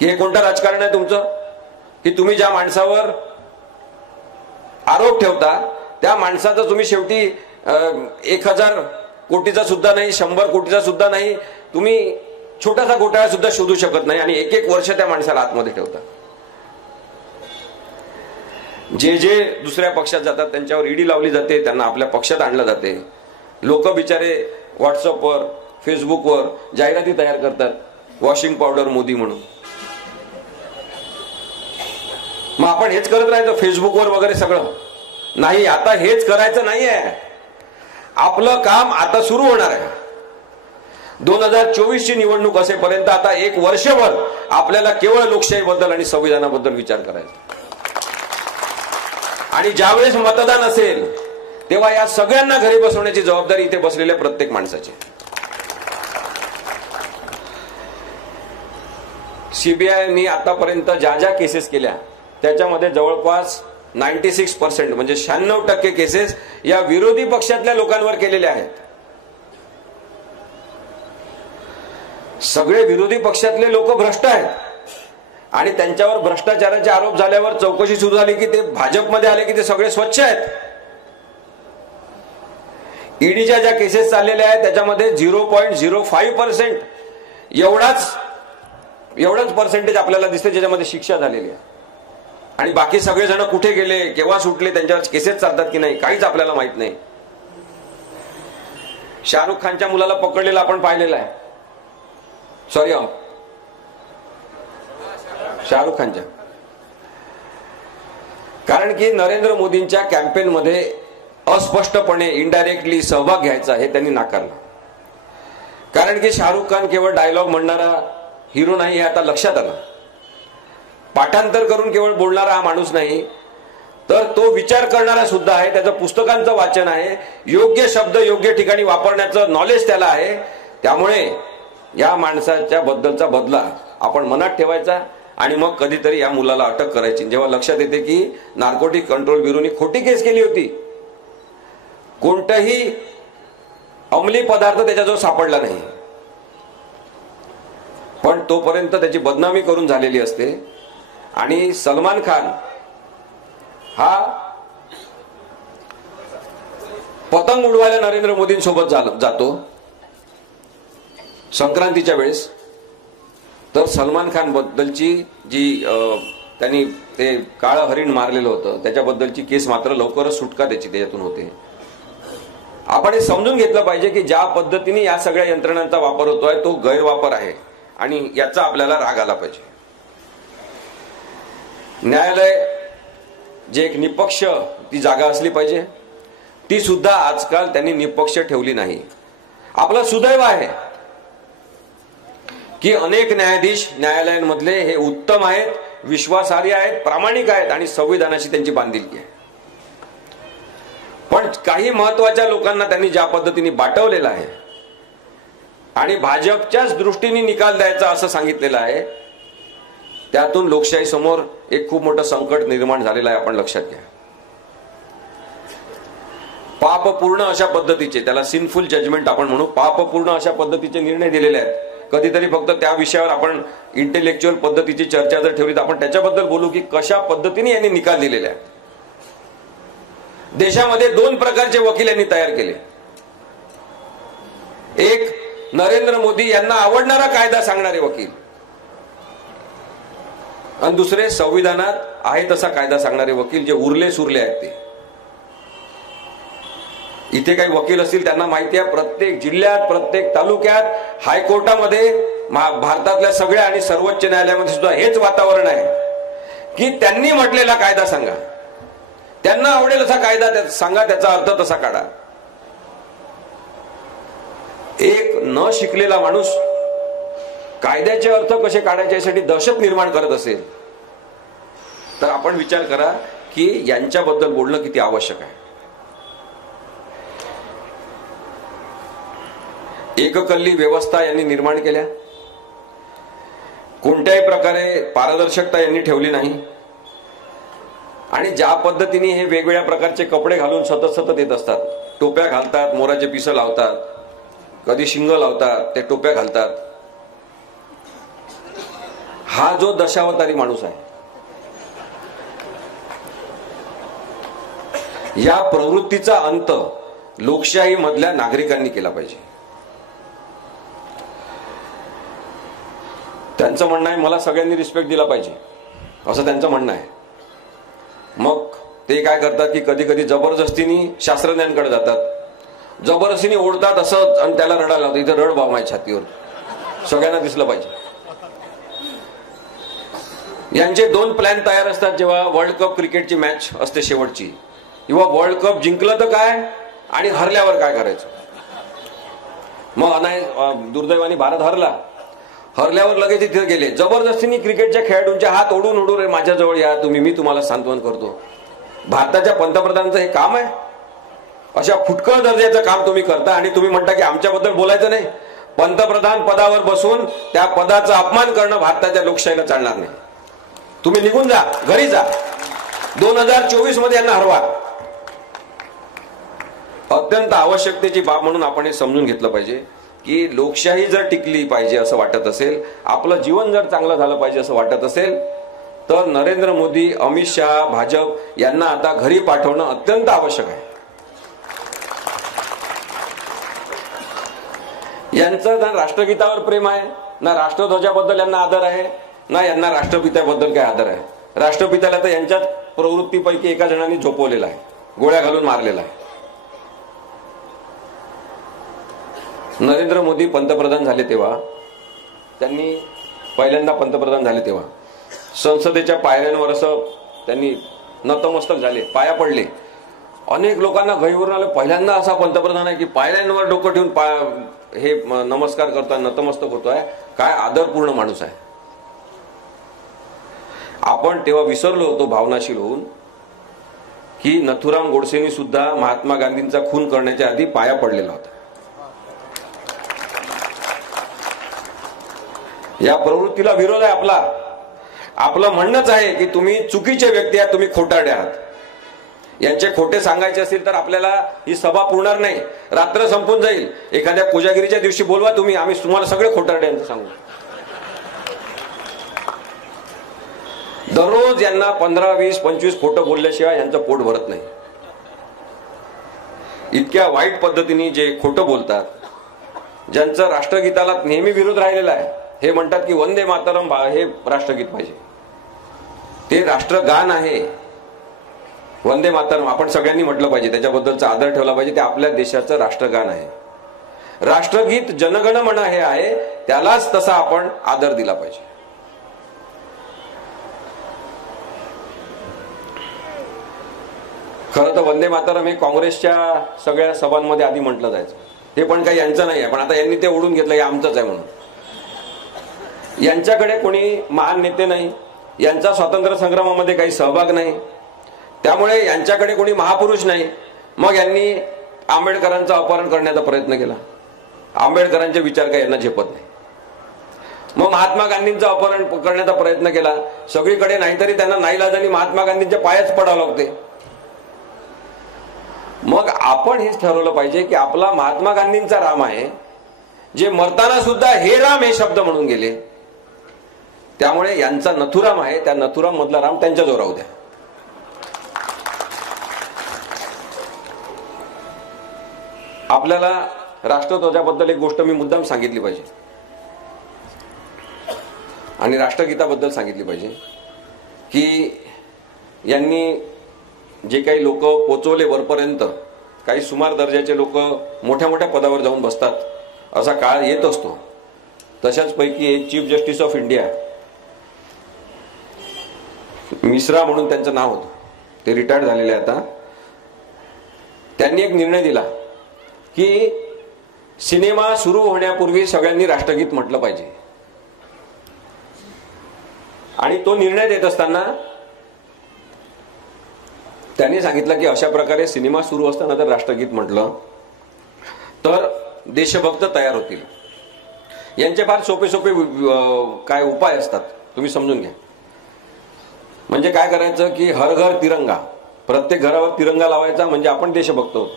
की हे कोणतं राजकारण आहे तुमचं, की तुम्ही ज्या माणसावर आरोप ठेवता त्या माणसाचं तुम्ही शेवटी 1000 कोटीचा सुद्धा नाही, 100 कोटीचा सुद्धा नाही, तुम्ही छोटासा घोटाळा सुद्धा शोधू शकत नाही आणि 1 वर्ष त्या माणसाला आतमध्ये ठेवता. जे दुसऱ्या पक्षात जातात त्यांच्यावर ईडी लावली जाते, त्यांना आपल्या पक्षात आणलं जाते. लोक बिचारे व्हॉट्सअपवर, फेसबुकवर जाहिराती तयार करतात, वॉशिंग पावडर मोदी म्हणून. मग आपण हेच करत राहायचं फेसबुकवर वगैरे सगळं? नाही, आता हेच करायचं नाहीये. आपलं काम आता सुरू होणार आहे. 2024 ची निवडणूक असेपर्यंत आता 1 वर्षभर आपल्याला केवळ लोकशाहीबद्दल आणि संविधानाबद्दल विचार करायचा. आणि ज्यावेळेस मतदान असेल तेव्हा या सगळ्यांना घरी बसवण्याची जबाबदारी इथे बसलेल्या प्रत्येक माणसाची. सीबीआयनी आतापर्यंत ज्या केसेस केल्या त्याच्यामध्ये जवळपास 96% म्हणजे 96% केसेस या विरोधी पक्षातल्या लोकांवर केलेल्या आहेत. सगळे विरोधी पक्षातले लोक भ्रष्ट आहेत आणि त्यांच्यावर भ्रष्टाचाराचे आरोप झाल्यावर चौकशी सुरू झाली की ते भाजपमध्ये आले की ते सगळे स्वच्छ आहेत. ईडीच्या ज्या केसेस चाललेल्या आहेत त्याच्यामध्ये 0.05% एवढाच पर्सेंटेज आपल्याला दिसते ज्याच्यामध्ये शिक्षा झालेली आहे. आणि बाकी सगळेजण कुठे गेले, केव्हा सुटले, त्यांच्यावर केसेस चालतात की नाही काहीच आपल्याला माहित नाही. शाहरुख खानच्या मुलाला पकडलेलं आपण पाहिलेलं आहे. सॉरी, शाहरुख खानच्या. कारण की नरेंद्र मोदींच्या कॅम्पेन मध्ये अस्पष्टपणे इनडायरेक्टली सहभाग घ्यायचा हे त्यांनी नाकारलं. कारण की शाहरुख खान केवळ डायलॉग म्हणणारा हिरो नाही हे आता लक्षात आलं. पाठांतर करून केवळ बोलणारा हा माणूस नाही, तर तो विचार करणारा सुद्धा आहे. त्याचं पुस्तकांचं वाचन आहे, योग्य शब्द योग्य ठिकाणी वापरण्याचं नॉलेज त्याला आहे. त्यामुळे या माणसाच्या बद्दलचा बदला आपण मनात ठेवायचा आणि मग कधीतरी या मुलाला अटक करायची. जेव्हा लक्षात येते की नार्कोटिक कंट्रोल ब्युरोने खोटी केस केली होती, कोणताही अंमली पदार्थ त्याच्याजवळ सापडला नाही, पण तोपर्यंत त्याची बदनामी करून झालेली असते. आणि सलमान खान हा पतंग उडवायला नरेंद्र मोदींसोबत जातो संक्रांतीच्या वेळेस, तर सलमान खान बद्दलची जी त्यांनी ते काळं हरिण मारलेलं होतं त्याच्याबद्दलची केस मात्र लवकरच सुटका त्याच्यातून होते. आपण हे समजून घेतलं पाहिजे की ज्या पद्धतीने या सगळ्या यंत्रणांचा वापर होतोय तो गैरवापर आहे आणि याचा आपल्याला राग आला पाहिजे. न्यायालय जे एक निपक्ष ती जागा असली पाहिजे, ती सुद्धा आजकाल त्यांनी निपक्ष ठेवली नाही. आपलं सुदैव आहे की अनेक न्यायाधीश न्यायालयांमधले हे उत्तम आहेत, विश्वासार्ह आहेत, प्रामाणिक आहेत आणि संविधानाशी त्यांची बांधिलकी आहे. पण काही महत्वाच्या लोकांना त्यांनी ज्या पद्धतीने बाटवलेलं आहे आणि भाजपच्याच दृष्टीने निकाल द्यायचा असं सांगितलेलं आहे, त्यातून लोकशाही समोर एक खूप मोठं संकट निर्माण झालेलं आहे. आपण लक्षात घ्या. पापपूर्ण अशा पद्धतीचे, त्याला सिनफुल जजमेंट आपण म्हणू, पापपूर्ण अशा पद्धतीचे निर्णय दिलेले आहेत. कधीतरी फक्त त्या विषयावर आपण इंटेलेक्च्युअल पद्धतीची चर्चा जर ठेवली तर आपण त्याच्याबद्दल बोलू की कशा पद्धतीने यांनी निकाल दिलेले आहेत. देशामध्ये 2 प्रकारचे वकील यांनी तयार केले. एक नरेंद्र मोदी यांना आवडणारा कायदा सांगणारे वकील आणि दुसरे संविधानात आहे तसा कायदा सांगणारे वकील, जे उरले सुरले आहेत ते. इथे काही वकील असतील त्यांना माहिती आहे, प्रत्येक जिल्ह्यात प्रत्येक तालुक्यात हायकोर्टामध्ये भारतातल्या सगळ्या आणि सर्वोच्च न्यायालयामध्ये सुद्धा हेच वातावरण आहे की त्यांनी म्हटलेला कायदा सांगा, त्यांना आवडेल असा कायदा सांगा, त्याचा अर्थ तसा काढा. एक न शिकलेला माणूस कायद्याचे अर्थ कसे काढायचे यासाठी दहशत निर्माण करत असेल तर आपण विचार करा की यांच्याबद्दल बोलणं किती आवश्यक आहे. एककल्ली व्यवस्था यांनी निर्माण केल्या, कोणत्याही प्रकारे पारदर्शकता यांनी ठेवली नाही आणि ज्या पद्धतीने हे वेगवेगळ्या प्रकारचे कपडे घालून सतत येत असतात, टोप्या घालतात, मोराचे पिसं लावतात, कधी शिंग लावतात, ते टोप्या घालतात. हा जो दशावतारी माणूस आहे, या प्रवृत्तीचा अंत लोकशाही मधल्या नागरिकांनी केला पाहिजे. त्यांचं म्हणणं आहे मला सगळ्यांनी रिस्पेक्ट दिला पाहिजे असं त्यांचं म्हणणं आहे. मग ते काय करतात की कधी कधी जबरदस्तीने शास्त्रज्ञांकडे जातात, जबरदस्तीने ओढतात असं आणि त्याला रडायला लावतात, इथं रड बाबा माझ्या छातीवर, सगळ्यांना दिसलं पाहिजे. यांचे दोन प्लॅन तयार असतात जेव्हा वर्ल्ड कप क्रिकेटची मॅच असते शेवटची, किंवा वर्ल्ड कप जिंकलं तर काय आणि हरल्यावर काय करायचं. मग दुर्दैवाने भारत हरल्यावर लगेच तिथे गेले, जबरदस्तीने क्रिकेटच्या खेळाडूंचे हात ओढून रे माझ्याजवळ या तुम्ही, मी तुम्हाला सांत्वन करतो. भारताच्या पंतप्रधानांचं हे काम आहे? अशा फुटकळ दर्जाचं काम तुम्ही करता आणि तुम्ही म्हणता की आमच्याबद्दल बोलायचं नाही. पंतप्रधान पदावर बसून त्या पदाचा अपमान करणं भारताच्या लोकशाहीला चालणार नाही. तुम्ही निघून जा, घरी जा. 2024 मध्ये यांना हरवा. अत्यंत आवश्यकतेची बाब म्हणून आपण हे समजून घेतलं पाहिजे की लोकशाही जर टिकली पाहिजे असं वाटत असेल, आपलं जीवन जर चांगलं झालं पाहिजे असं वाटत असेल तर नरेंद्र मोदी, अमित शहा, भाजप यांना आता घरी पाठवणं अत्यंत आवश्यक आहे. यांचं ना राष्ट्रगीतावर प्रेम आहे, ना राष्ट्रध्वजाबद्दल यांना आदर आहे, ना यांना राष्ट्रपित्याबद्दल काय आदर आहे. राष्ट्रपित्याला तर यांच्याच प्रवृत्तीपैकी एका जणांनी झोपवलेला आहे, गोळ्या घालून मारलेला आहे. नरेंद्र मोदी पंतप्रधान झाले तेव्हा, त्यांनी पहिल्यांदा पंतप्रधान झाले तेव्हा संसदेच्या पायऱ्यांवर असं त्यांनी नतमस्तक झाले, पाया पडले. अनेक लोकांना गैरवरून आलं, पहिल्यांदा असा पंतप्रधान आहे की पायऱ्यांवर डोकं ठेवून हे नमस्कार करतोय, नतमस्तक होतोय. काय आदरपूर्ण माणूस आहे. आपण तेव्हा विसरलो होतो भावनाशील होऊन की नथुराम गोडसेंनी सुद्धा महात्मा गांधींचा खून करण्याच्या आधी पाया पडलेला होता. या प्रवृत्तीला विरोध आहे आपला. आपलं म्हणणंच आहे की तुम्ही चुकीचे व्यक्ती आहात, तुम्ही खोटारडे आहात. यांचे खोटे सांगायचे असतील तर आपल्याला ही सभा पुरणार नाही, रात्र संपून जाईल. एखाद्या कोजागिरीच्या दिवशी बोलवा तुम्ही, आम्ही तुम्हाला सगळे खोटारडे यांचं सांगू. दररोज यांना 15, 20, 25 खोटं बोलल्याशिवाय यांचं पोट भरत नाही. इतक्या वाईट पद्धतीने जे खोटं बोलतात, ज्यांचं राष्ट्रगीताला नेहमी विरोध राहिलेला आहे, हे म्हणतात की वंदे मातरम हे राष्ट्रगीत पाहिजे. ते राष्ट्रगान आहे. वंदे मातरम आपण सगळ्यांनी म्हटलं पाहिजे, त्याच्याबद्दलचा आदर ठेवला पाहिजे. ते आपल्या देशाचं राष्ट्रगान आहे. राष्ट्रगीत जनगण मन हे आहे, त्यालाच तसा आपण आदर दिला पाहिजे. खरं तर वंदे मातरम हे काँग्रेसच्या सगळ्या सभांमध्ये आधी म्हटलं जायचं. हे पण काही यांचं नाही आहे, पण आता यांनी ते ओढून घेतलं, हे आमचंच आहे म्हणून. यांच्याकडे कोणी महान नेते नाही, यांचा स्वातंत्र्य संग्रामामध्ये काही सहभाग नाही, त्यामुळे यांच्याकडे कोणी महापुरुष नाही. मग यांनी आंबेडकरांचं अपहरण करण्याचा प्रयत्न केला. आंबेडकरांचे विचार काही यांना झेपत नाही. मग महात्मा गांधींचं अपहरण करण्याचा प्रयत्न केला. सगळीकडे नाहीतरी त्यांना नाईलाजाने महात्मा गांधींच्या पायाच पडावं लागते. मग आपण हेच ठरवलं पाहिजे की आपला महात्मा गांधींचा राम आहे, जे मरताना सुद्धा हे राम हे शब्द म्हणून गेले. त्यामुळे यांचा नथुराम आहे, त्या नथुराम मधला राम त्यांच्याजवळ राहू द्या. आपल्याला राष्ट्रध्वजाबद्दल एक गोष्ट मी मुद्दाम सांगितली पाहिजे आणि राष्ट्रगीताबद्दल सांगितली पाहिजे की यांनी जे काही लोक पोचवले वरपर्यंत, काही सुमार दर्जाचे लोक मोठ्या मोठ्या पदावर जाऊन बसतात, असा काळ येत असतो. तशाच पैकी एक chief justice of India Mishra म्हणून त्यांचं नाव होतं, ते रिटायर्ड झालेले आता. त्यांनी एक निर्णय दिला की सिनेमा सुरू होण्यापूर्वी सगळ्यांनी राष्ट्रगीत म्हटलं पाहिजे. आणि तो निर्णय देत असताना त्यांनी सांगितलं की अशा प्रकारे सिनेमा सुरू असताना जर राष्ट्रगीत म्हटलं तर देशभक्त तयार होतील. यांचे फार सोपे सोपे काय उपाय असतात, तुम्ही समजून घ्या. म्हणजे काय करायचं की हर घर तिरंगा, प्रत्येक घरावर तिरंगा लावायचा म्हणजे आपण देशभक्त होतो.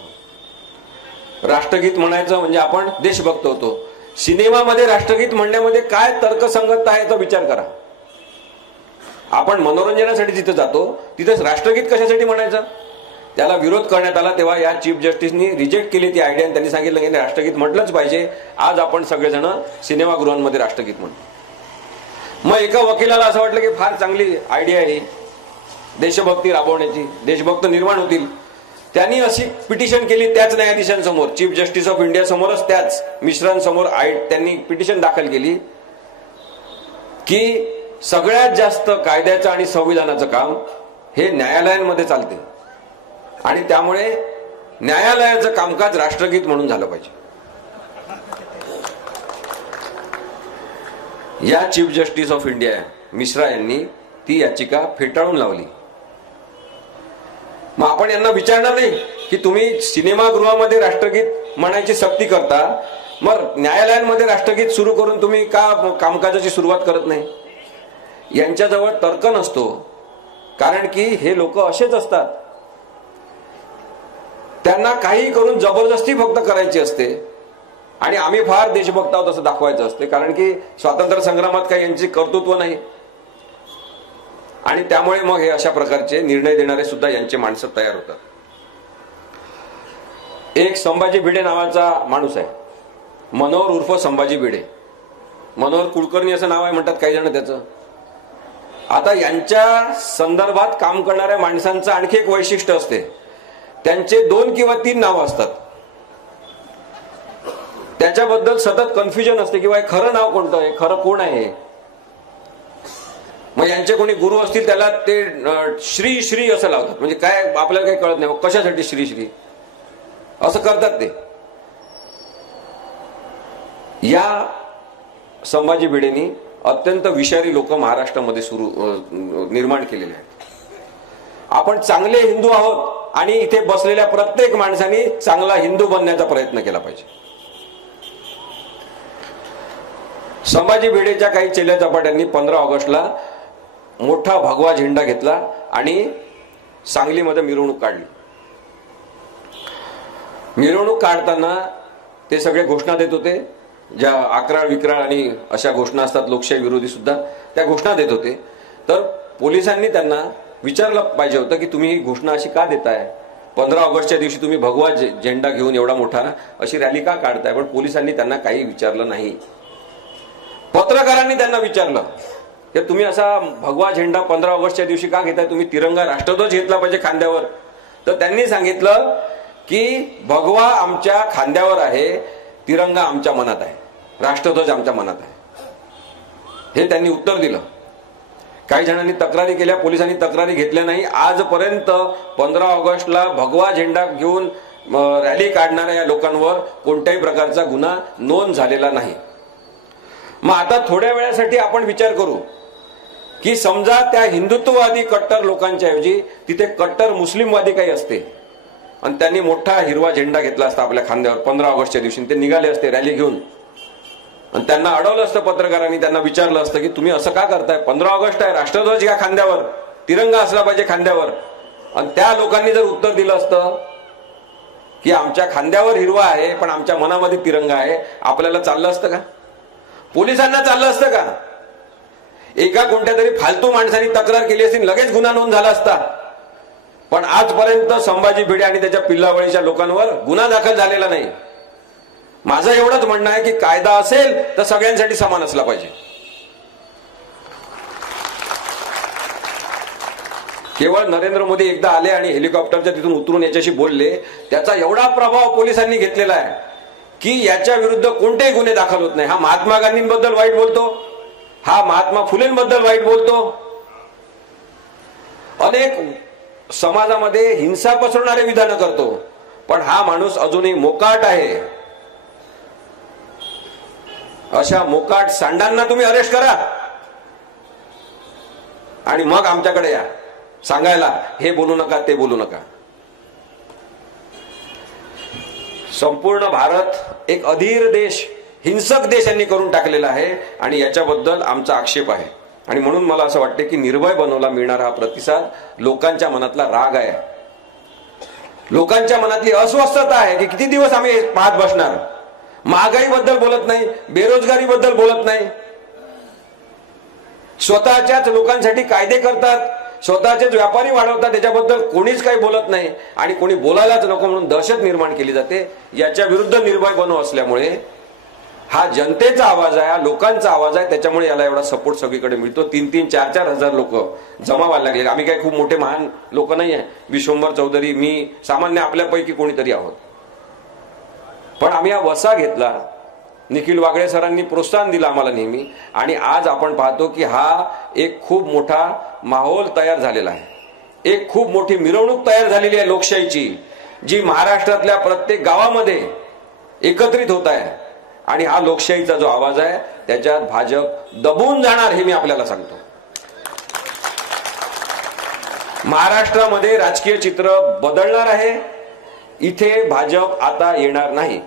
राष्ट्रगीत म्हणायचं म्हणजे आपण देशभक्त होतो. सिनेमामध्ये राष्ट्रगीत म्हणण्यामध्ये काय तर्कसंगतता आहे याचा विचार करा. आपण मनोरंजनासाठी जिथे जातो तिथेच राष्ट्रगीत कशासाठी म्हणायचं? त्याला विरोध करण्यात आला तेव्हा या चीफ जस्टिसनी रिजेक्ट केली ती आयडिया आणि त्यांनी सांगितलं की राष्ट्रगीत म्हटलंच पाहिजे. आज आपण सगळेजण सिनेमागृहांमध्ये राष्ट्रगीत म्हणतो. मग एका वकिलाला असं वाटलं की फार चांगली आयडिया आहे देशभक्ती राबवण्याची, देशभक्त निर्माण होतील. त्यांनी अशी पिटिशन केली त्याच न्यायाधीशांसमोर, चीफ जस्टिस ऑफ इंडिया समोरच, त्याच मिश्रांसमोर त्यांनी पिटिशन दाखल केली की सगळ्यात जास्त कायद्याचं आणि संविधानाचं काम हे न्यायालयांमध्ये चालते आणि त्यामुळे न्यायालयाचं कामकाज राष्ट्रगीत म्हणून झालं पाहिजे. या chief justice of India Mishra यांनी ती याचिका फेटाळून लावली. मग आपण यांना विचारणार नाही की तुम्ही सिनेमागृहामध्ये राष्ट्रगीत म्हणायची सक्ती करता, मग न्यायालयांमध्ये राष्ट्रगीत सुरू करून तुम्ही का कामकाजाची सुरुवात करत नाही? यांच्याजवळ तर्क नसतो, कारण की हे लोक असेच असतात. त्यांना काही करून जबरदस्ती फक्त करायची असते आणि आम्ही फार देशभक्त आहोत असं दाखवायचं असते, कारण की स्वातंत्र्य संग्रामात काही यांची कर्तृत्व नाही. आणि त्यामुळे मग हे अशा प्रकारचे निर्णय देणारे सुद्धा यांचे माणसं तयार होतात. एक संभाजी भिडे नावाचा माणूस आहे, मनोहर उर्फ संभाजी भिडे. मनोहर कुलकर्णी असं नाव आहे म्हणतात काही जण त्याचं. आता यांच्या संदर्भात काम करणाऱ्या माणसांचं आणखी एक वैशिष्ट्य असते, त्यांचे 2 किंवा 3 नाव असतात. त्याच्याबद्दल सतत कन्फ्युजन असते किंवा खरं नाव कोणतं आहे, खरं कोण आहे. मग यांचे कोणी गुरु असतील त्याला ते श्री श्री असं लावतात, म्हणजे काय आपल्याला काही कळत नाही कशासाठी श्री श्री असं करतात ते. या संभाजी भिडेंनी अत्यंत विषारी लोक महाराष्ट्रामध्ये निर्माण केलेले आहेत. आपण चांगले हिंदू आहोत आणि इथे बसलेल्या प्रत्येक माणसाने चांगला हिंदू बनण्याचा प्रयत्न केला पाहिजे. संभाजी भिडेच्या काही चेल्या चपाट्यांनी 15 ऑगस्टला मोठा भगवा झेंडा घेतला आणि सांगलीमध्ये मिरवणूक काढली. मिरवणूक काढताना ते सगळे घोषणा देत होते, ज्या अकराळ विक्राळ आणि अशा घोषणा असतात लोकशाही विरोधी सुद्धा, त्या घोषणा देत होते. तर पोलिसांनी त्यांना विचारलं पाहिजे होतं की तुम्ही ही घोषणा अशी का देताय, 15 ऑगस्टच्या दिवशी तुम्ही भगवा झेंडा घेऊन एवढा मोठा अशी रॅली का काढताय. पण पोलिसांनी त्यांना काही विचारलं नाही. पत्रकारांनी त्यांना विचारलं की तुम्ही असा भगवा झेंडा 15 ऑगस्टच्या दिवशी का घेताय, तुम्ही तिरंगा राष्ट्रध्वज घेतला पाहिजे खांद्यावर. तर त्यांनी सांगितलं की भगवा आमच्या खांद्यावर आहे, तिरंगा आमच्या मनात आहे, राष्ट्रध्वज आमच्या मनात आहे. हे त्यांनी उत्तर दिलं. काही जणांनी तक्रारी केल्या, पोलिसांनी तक्रारी घेतल्या नाही. आजपर्यंत 15 ऑगस्टला भगवा झेंडा घेऊन रॅली काढणाऱ्या या लोकांवर कोणत्याही प्रकारचा गुन्हा नोंद झालेला नाही. मग आता थोड्या वेळासाठी आपण विचार करू की समजा त्या हिंदुत्ववादी कट्टर लोकांच्या ऐवजी तिथे कट्टर मुस्लिमवादी काही असते आणि त्यांनी मोठा हिरवा झेंडा घेतला असता आपल्या खांद्यावर 15 ऑगस्टच्या दिवशी, ते निघाले असते रॅली घेऊन आणि त्यांना अडवलं असतं पत्रकारांनी, त्यांना विचारलं असतं की तुम्ही असं का करताय, 15 ऑगस्ट आहे, राष्ट्रध्वज घ्या खांद्यावर, तिरंगा असला पाहिजे खांद्यावर. आणि त्या लोकांनी जर उत्तर दिलं असतं की आमच्या खांद्यावर हिरवा आहे पण आमच्या मनामध्ये तिरंगा आहे, आपल्याला चाललं असतं का? पोलिसांना चाललं असतं का? एका कोणत्या तरी फालतू माणसाने तक्रार केली असती, लगेच गुन्हा नोंद झाला असता. पण आजपर्यंत संभाजी भिडे आणि त्याच्या पिल्लावळीच्या लोकांवर गुन्हा दाखल झालेला नाही. माझं एवढंच म्हणणं आहे की कायदा असेल तर सगळ्यांसाठी समान असला पाहिजे. केवळ नरेंद्र मोदी एकदा आले आणि हेलिकॉप्टरच्या तिथून उतरून याच्याशी बोलले, त्याचा एवढा प्रभाव पोलिसांनी घेतलेला आहे की याच्या विरुद्ध कोणतेही गुन्हे दाखल होत नाही. हा महात्मा गांधींबद्दल वाईट बोलतो, हा महात्मा फुलेंबद्दल वाईट बोलतो, अनेक समाजामध्ये हिंसा पसरवणारे विधान करतो, पण हा माणूस अजूनही मोकाट आहे. अशा मोकाट सांडांना तुम्ही अरेस्ट करा आणि मग आमच्याकडे या सांगायला हे बोलू नका ते बोलू नका. संपूर्ण भारत एक अधीर देश, हिंसक देश यांनी करून टाकलेला आहे आणि याच्याबद्दल आमचा आक्षेप आहे. आणि म्हणून मला असं वाटतं की निर्भय बनवला मिळणारा हा प्रतिसाद लोकांच्या मनातला राग आहे, लोकांच्या मनातली अस्वस्थता आहे की किती दिवस आम्ही पाहत बसणार. महागाईबद्दल बोलत नाही, बेरोजगारीबद्दल बोलत नाही, स्वतःच्याच लोकांसाठी कायदे करतात, स्वतःचेच व्यापारी वाढवतात, त्याच्याबद्दल कोणीच काही बोलत नाही आणि कोणी बोलायलाच नको म्हणून दहशत निर्माण केली जाते. याच्या विरुद्ध निर्भय बनव असल्यामुळे हा जनतेचा आवाज आहे, हा लोकांचा आवाज आहे, त्याच्यामुळे याला एवढा सपोर्ट सगळीकडे मिळतो. 3-3, 4-4 हजार लोक जमा व्हायला लागले. आम्ही काही खूप मोठे महान लोक नाही आहे, विश्वंभर चौधरी, मी सामान्य आपल्यापैकी कोणीतरी आहोत, पण आम्ही हा वसा घेतला. निखिल वागळे सरांनी प्रोत्साहन दिलं आम्हाला नेहमी आणि आज आपण पाहतो की हा एक खूप मोठा माहोल तयार झालेला आहे, एक खूप मोठी मिरवणूक तयार झालेली आहे लोकशाहीची, जी महाराष्ट्रातल्या प्रत्येक गावामध्ये एकत्रित होत आहे. आणि हा लोकशाहीचा जो आवाज आहे त्याच्यात भाजप दबून जाणार हे मी आपल्याला सांगतो. महाराष्ट्रामध्ये राजकीय चित्र बदलणार आहे, इथे भाजप आता येणार नाही.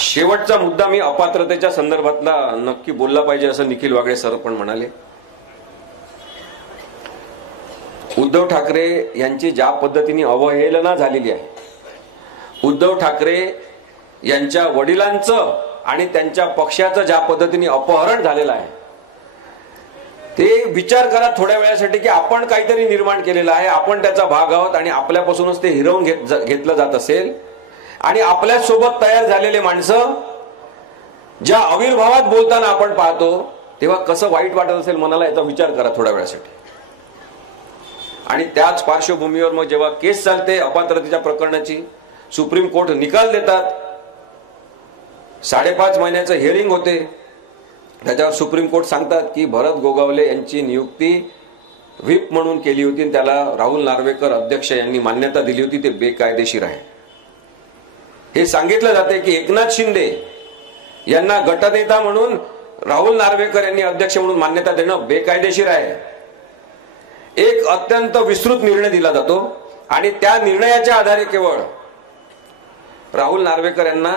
शेवटचा मुद्दा मी अपात्रतेच्या संदर्भातला नक्की बोलला पाहिजे असं निखिल वागळे सर पण म्हणाले. उद्धव ठाकरे यांची ज्या पद्धतीने अवहेलना झालेली आहे, उद्धव ठाकरे यांच्या वडिलांचं आणि त्यांच्या पक्षाचं ज्या पद्धतीने अपहरण झालेलं आहे, ते विचार करा थोड्या वेळासाठी की आपण काहीतरी निर्माण केलेलं आहे, आपण त्याचा भाग आहोत आणि आपल्यापासूनच ते हिरवून घेतलं जात असेल आणि आपल्या सोबत तयार झालेले माणसं ज्या आविर्भावात बोलताना आपण पाहतो तेव्हा कसं वाईट वाटत असेल मनाला, याचा विचार करा थोड्या वेळासाठी. आणि त्याच पार्श्वभूमीवर मग जेव्हा केस चालते अपात्रतेच्या प्रकरणाची, सुप्रीम कोर्ट निकाल देतात, 5.5 महिन्याचं हिअरिंग होते, त्याच्यावर सुप्रीम कोर्ट सांगतात की भरत गोगावले यांची नियुक्ती व्हिप म्हणून केली होती आणि त्याला राहुल नार्वेकर अध्यक्ष यांनी मान्यता दिली होती, ते बेकायदेशीर आहे. हे सांगितलं जाते की एकनाथ शिंदे यांना गटनेता म्हणून राहुल नार्वेकर यांनी अध्यक्ष म्हणून मान्यता देणं बेकायदेशीर आहे. एक अत्यंत विस्तृत निर्णय दिला जातो आणि त्या निर्णयाच्या आधारे केवळ राहुल नार्वेकर यांना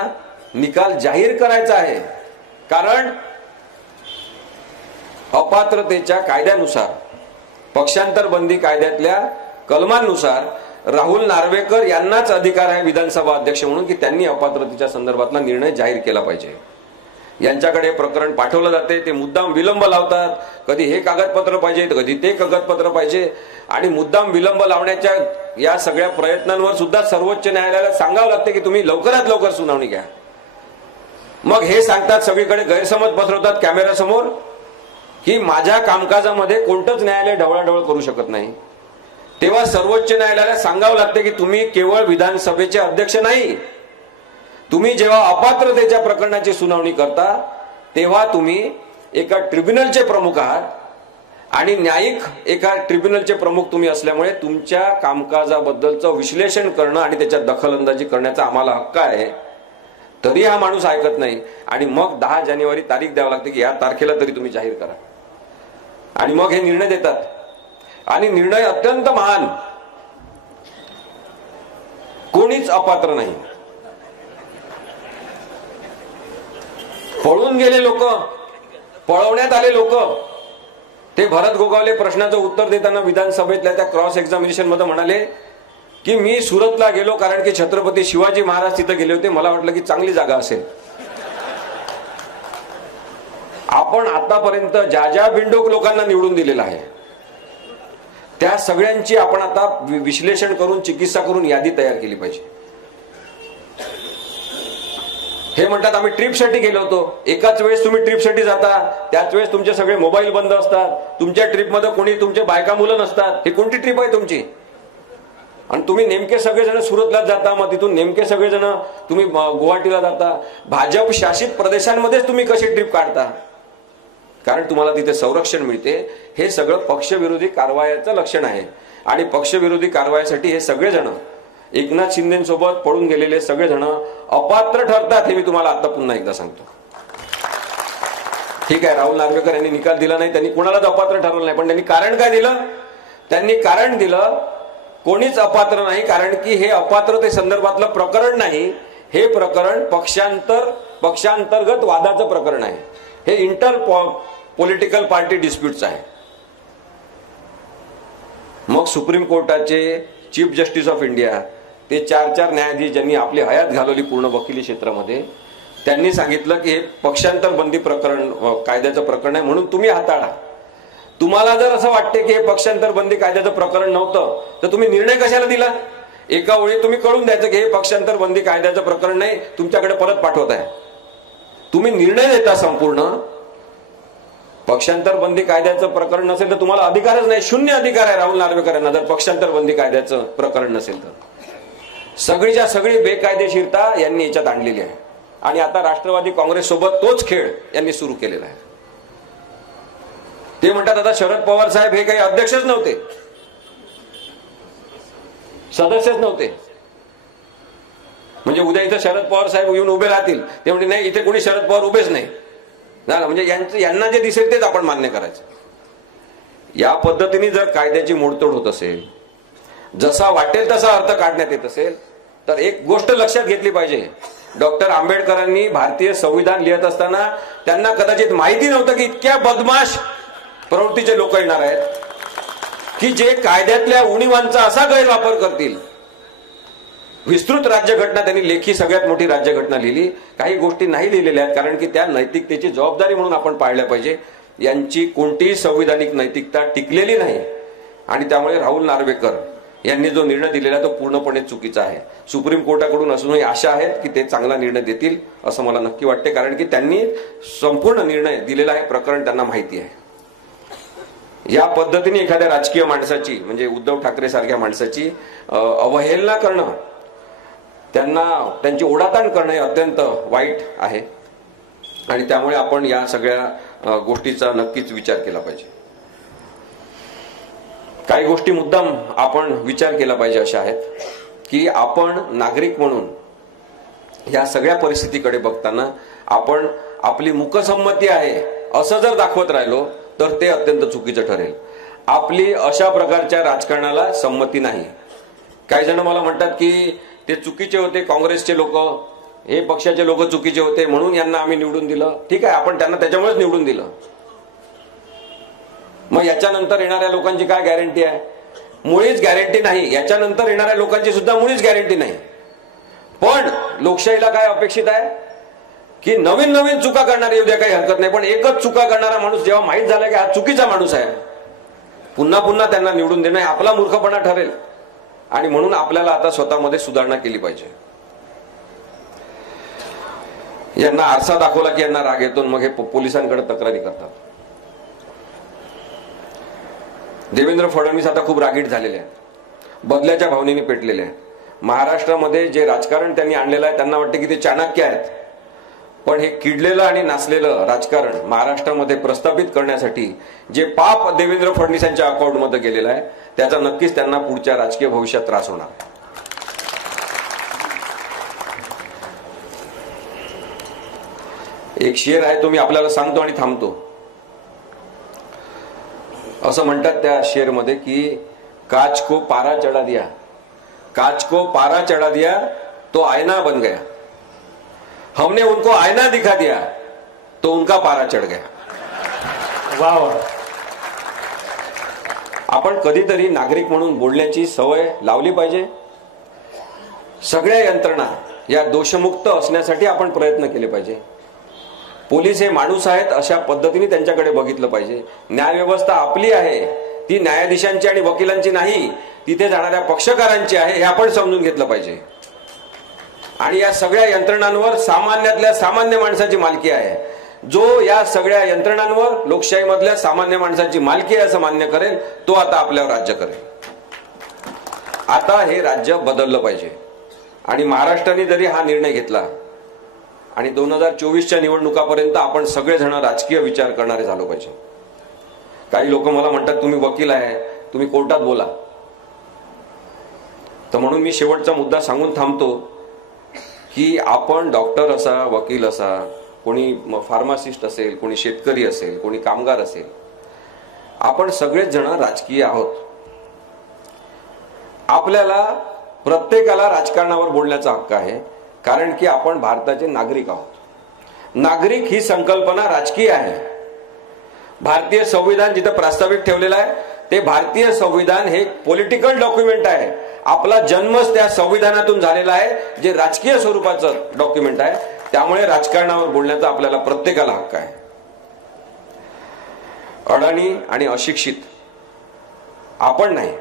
निकाल जाहीर करायचा आहे. कारण अपात्रतेच्या कायद्यानुसार, पक्षांतर बंदी कायद्यातल्या कलमांनुसार राहुल नार्वेकर यांनाच अधिकार आहे विधानसभा अध्यक्ष म्हणून की त्यांनी अपात्रतेच्या संदर्भातला निर्णय जाहीर केला पाहिजे. यांच्याकडे प्रकरण पाठवलं जाते, ते मुद्दाम विलंब लावतात, कधी हे कागदपत्र पाहिजे तर कधी ते कागदपत्र पाहिजे आणि मुद्दाम विलंब लावण्याच्या या सगळ्या प्रयत्नांवर सुद्धा सर्वोच्च न्यायालयाला सांगावं लागते की तुम्ही लवकरात लवकर सुनावणी घ्या. मग हे सांगतात, सगळीकडे गैरसमज पसरवतात कॅमेरा समोर की माझ्या कामकाजामध्ये कोणतंच न्यायालय ढवळाढवळ करू शकत नाही. तेव्हा सर्वोच्च न्यायालयाला सांगावं लागते की तुम्ही केवळ विधानसभेचे अध्यक्ष नाही, तुम्ही जेव्हा अपात्रतेच्या प्रकरणाची सुनावणी करता तेव्हा तुम्ही एका ट्रिब्युनलचे प्रमुख आहात आणि न्यायिक एका ट्रिब्युनलचे प्रमुख तुम्ही असल्यामुळे तुमच्या कामकाजाबद्दलचं विश्लेषण करणं आणि त्याच्यात दखलंदाजी करण्याचा आम्हाला हक्क आहे. तरी हा माणूस ऐकत नाही आणि मग 10 जानेवारी तारीख द्यावी लागते की या तारखेला तरी तुम्ही जाहीर करा आणि मग हे निर्णय देतात. आणि निर्णय अत्यंत महान, कोणीच अपात्र नाही. पळून गेले लोक, पळवण्यात आले लोक, ते भरत गोगावले प्रश्नाचं उत्तर देताना विधानसभेतल्या त्या क्रॉस एक्झामिनेशन मध्ये म्हणाले की मी सुरतला गेलो कारण की छत्रपती शिवाजी महाराज तिथे गेले होते, मला वाटलं की चांगली जागा असेल. आपण आतापर्यंत ज्या ज्या बिंडोक लोकांना निवडून दिलेला आहे त्या सगळ्यांची आपण आता विश्लेषण करून चिकित्सा करून यादी तयार केली पाहिजे. हे म्हणतात आम्ही ट्रिपसाठी गेलो होतो. एकाच वेळेस तुम्ही ट्रिपसाठी जाता, त्याच वेळेस तुमचे सगळे मोबाईल बंद असतात, तुमच्या ट्रिपमध्ये कोणी तुमचे बायका मुलं नसतात. ही कोणती ट्रिप आहे तुमची? आणि तुम्ही नेमके सगळेजण सुरतला जाता, मग तिथून नेमके सगळेजण तुम्ही गुवाहाटीला जाता. भाजप शासित प्रदेशांमध्येच तुम्ही कशी ट्रिप काढता? कारण तुम्हाला तिथे संरक्षण मिळते. हे सगळं पक्षविरोधी कारवायाचं लक्षण आहे. आणि पक्षविरोधी कारवाईसाठी हे सगळेजण एकनाथ शिंदेसोबत पळून गेलेले सगळेजण अपात्र ठरतात. हे मी तुम्हाला आता पुन्हा एकदा सांगतो. ठीक आहे, राहुल नार्वेकर यांनी निकाल दिला नाही, त्यांनी कुणालाच अपात्र ठरवलं नाही, पण त्यांनी कारण काय दिलं? त्यांनी कारण दिलं कोणीच अपात्र नाही, कारण की हे अपात्रते संदर्भातलं प्रकरण नाही. हे प्रकरण पक्षांतर्गत वादाचं प्रकरण आहे. हे इंटर पॉलिटिकल पार्टी डिस्प्यूट्स आहे. मग सुप्रीम कोर्टाचे चीफ जस्टिस ऑफ इंडिया ते 4 न्यायाधीश ज्यांनी आपली हयात घालवली पूर्ण वकिली क्षेत्रामध्ये, त्यांनी सांगितलं की हे पक्षांतर बंदी प्रकरण कायद्याचं प्रकरण आहे, म्हणून तुम्ही हाताळा. तुम्हाला जर असं वाटते की हे पक्षांतर बंदी कायद्याचं प्रकरण नव्हतं, तर तुम्ही निर्णय कशाला दिला? एका वेळी तुम्ही कळून द्यायचं की हे पक्षांतर बंदी कायद्याचं प्रकरण नाही, तुमच्याकडे परत पाठवत आहे. तुम्ही निर्णय देता संपूर्ण. पक्षांतर बंदी कायद्याचं प्रकरण नसेल तर तुम्हाला अधिकारच नाही, शून्य अधिकार आहे राहुल नार्वेकर यांना. जर पक्षांतर बंदी कायद्याचं प्रकरण नसेल तर सगळीच्या सगळी बेकायदेशीरता यांनी याच्यात आणलेली आहे. आणि आता राष्ट्रवादी काँग्रेस सोबत तोच खेळ यांनी सुरू केलेला आहे. ते म्हणतात आता शरद पवार साहेब हे काही अध्यक्षच नव्हते, सदस्यच नव्हते, म्हणजे उद्या इथं शरद पवार साहेब येऊन उभे राहतील. ते म्हणजे नाही, इथे कोणी शरद पवार उभेच नाही झालं, म्हणजे यांना जे दिसेल तेच आपण मान्य करायचं. या पद्धतीने जर कायद्याची मोडतोड होत असेल, जसा वाटेल तसा अर्थ काढण्यात येत असेल, तर एक गोष्ट लक्षात घेतली पाहिजे. डॉक्टर आंबेडकरांनी भारतीय संविधान लिहित असताना त्यांना कदाचित माहिती नव्हतं की इतक्या बदमाश प्रवृत्तीचे लोक येणार आहेत की जे कायद्यातल्या उणिवांचा असा गैरवापर करतील. विस्तृत राज्यघटना त्यांनी लेखी सगळ्यात मोठी राज्यघटना लिहिली. काही गोष्टी नाही लिहिलेल्या आहेत, कारण की त्या नैतिकतेची जबाबदारी म्हणून आपण पाळल्या पाहिजे. यांची कोणतीही संविधानिक नैतिकता टिकलेली नाही. आणि त्यामुळे राहुल नार्वेकर यांनी जो निर्णय दिलेला तो पूर्णपणे चुकीचा आहे. सुप्रीम कोर्टाकडून असूनही आशा आहेत की ते चांगला निर्णय देतील असं मला नक्की वाटते, कारण की त्यांनी संपूर्ण निर्णय दिलेला आहे, प्रकरण त्यांना माहिती आहे. या पद्धतीने एखाद्या राजकीय माणसाची, म्हणजे उद्धव ठाकरे सारख्या माणसाची अवहेलना करणं, त्यांची ओढाताण करणं हे अत्यंत वाईट आहे. आणि त्यामुळे आपण या सगळ्या गोष्टीचा नक्कीच विचार केला पाहिजे. काही गोष्टी मुद्दाम आपण विचार केला पाहिजे अशा आहेत की आपण नागरिक म्हणून या सगळ्या परिस्थितीकडे बघताना आपण आपली मूकसंमती आहे असं जर दाखवत राहिलो तर ते अत्यंत चुकीचं ठरेल. आपली अशा प्रकारच्या राजकारणाला संमती नाही. काही जण मला म्हणतात की ते चुकीचे होते, काँग्रेसचे लोक, हे पक्षाचे लोक चुकीचे होते म्हणून यांना आम्ही निवडून दिलं. ठीक आहे, आपण त्यांना त्याच्यामुळेच निवडून दिलं. मग याच्यानंतर येणाऱ्या लोकांची काय गॅरंटी आहे? मुळीच गॅरंटी नाही. याच्यानंतर येणाऱ्या लोकांची सुद्धा मुळीच गॅरंटी नाही. पण लोकशाहीला काय अपेक्षित आहे की नवीन नवीन चुका करणारे येऊ द्या, काही हरकत नाही, पण एकच चुका करणारा माणूस जेव्हा माहीत झाला की हा चुकीचा माणूस आहे, पुन्हा पुन्हा त्यांना निवडून देणं आपला मूर्खपणा ठरेल. आणि म्हणून आपल्याला आता स्वतःमध्ये सुधारणा केली पाहिजे. यांना आरसा दाखवला की यांना राग येतो, मग हे पोलिसांकडे तक्रारी करतात. देवेंद्र फडणवीस आता खूप रागीट झालेले आहेत, बदल्याच्या भावनेने पेटलेले आहेत. महाराष्ट्रामध्ये जे राजकारण त्यांनी आणलेलं आहे त्यांना वाटते की ते चाणक्य आहेत, पण हे किडलेलं आणि नाचलेलं राजकारण महाराष्ट्रामध्ये प्रस्थापित करण्यासाठी जे पाप देवेंद्र फडणवीस यांच्या अकाउंटमध्ये गेलेलं आहे त्याचा नक्कीच त्यांना पुढच्या राजकीय भविष्यात त्रास होणार. एक शेर आहे, तो मी आपल्याला सांगतो आणि थांबतो. असं म्हणतात त्या शेर मध्ये की काच को पारा चढ़ा दिया, काच को पारा चढ़ा दिया तो आईना बन गया, हमने उनको आईना दिखा दिया तो उनका पारा चढ़ गया. वाह वाह. आपण कधीतरी नागरिक म्हणून बोलण्याची सवय लावली पाहिजे. सगळ्या यंत्रणा या दोषमुक्त असण्यासाठी आपण प्रयत्न केले पाहिजे. पोलीस हे माणूस आहेत अशा पद्धतीने त्यांच्याकडे बघितलं पाहिजे. न्यायव्यवस्था आपली आहे, ती न्यायाधीशांची आणि वकिलांची नाही, तिथे जाणाऱ्या पक्षकारांची आहे, हे आपण समजून घेतलं पाहिजे. आणि या सगळ्या यंत्रणांवर सामान्यातल्या सामान्य माणसाची मालकी आहे. जो या सगळ्या यंत्रणांवर लोकशाहीमधल्या सामान्य माणसाची मालकी आहे असं मान्य करेल तो आता आपल्यावर राज्य करेल. आता हे राज्य बदललं पाहिजे आणि महाराष्ट्राने जरी हा निर्णय घेतला आणि 2024च्या निवडणुकापर्यंत आपण सगळेजण राजकीय विचार करणारे झालो पाहिजे. काही लोक मला म्हणतात तुम्ही वकील आहे, तुम्ही कोर्टात बोला. तर म्हणून मी शेवटचा मुद्दा सांगून थांबतो की आपण डॉक्टर असा, वकील असा, कोणी फार्मासिस्ट असेल, कोणी शेतकरी असेल, कोणी कामगार असेल, आपण सगळेच जण राजकीय आहोत. आपल्याला प्रत्येकाला राजकारणावर बोलण्याचा हक्क आहे, कारण की आपण भारताचे नागरिक आहोत. नागरिक ही संकल्पना राजकीय आहे. भारतीय संविधान जिथे प्रस्तावित ठेवलेलं आहे ते भारतीय संविधान हे पॉलिटिकल डॉक्युमेंट आहे. आपला जन्मच त्या संविधानातून झालेला आहे, जे राजकीय स्वरूपाचं डॉक्युमेंट आहे. त्यामुळे राजकारणावर बोलण्याचा आपल्याला प्रत्येकाला हक्क आहे. अडाणी आणि अशिक्षित आपण नाही.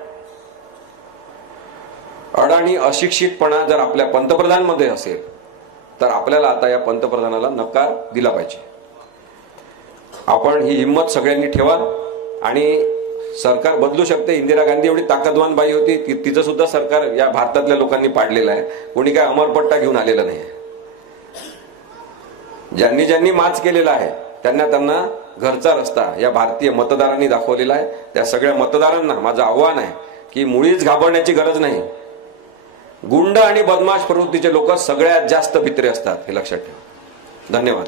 अडाणी अशिक्षितपणा जर आपल्या पंतप्रधानमध्ये असेल तर आपल्याला आता या पंतप्रधानाला नकार दिला पाहिजे. आपण ही हिंमत सगळ्यांनी ठेवा आणि सरकार बदलू शकते. इंदिरा गांधी एवढी ताकदवान बाई होती, तिचं सुद्धा सरकार या भारतातल्या लोकांनी पाडलेलं आहे. कोणी काय अमरपट्टा घेऊन आलेला नाही. ज्यांनी ज्यांनी माच केलेला आहे त्यांना घरचा रस्ता या भारतीय मतदारांनी दाखवलेला आहे. त्या सगळ्या मतदारांना माझं आव्हान आहे की मुळीच घाबरण्याची गरज नाही. गुंड आणि बदमाश प्रवृत्तीचे लोक सगळ्यात जास्त भित्रे असतात, हे लक्षात ठेवा. धन्यवाद.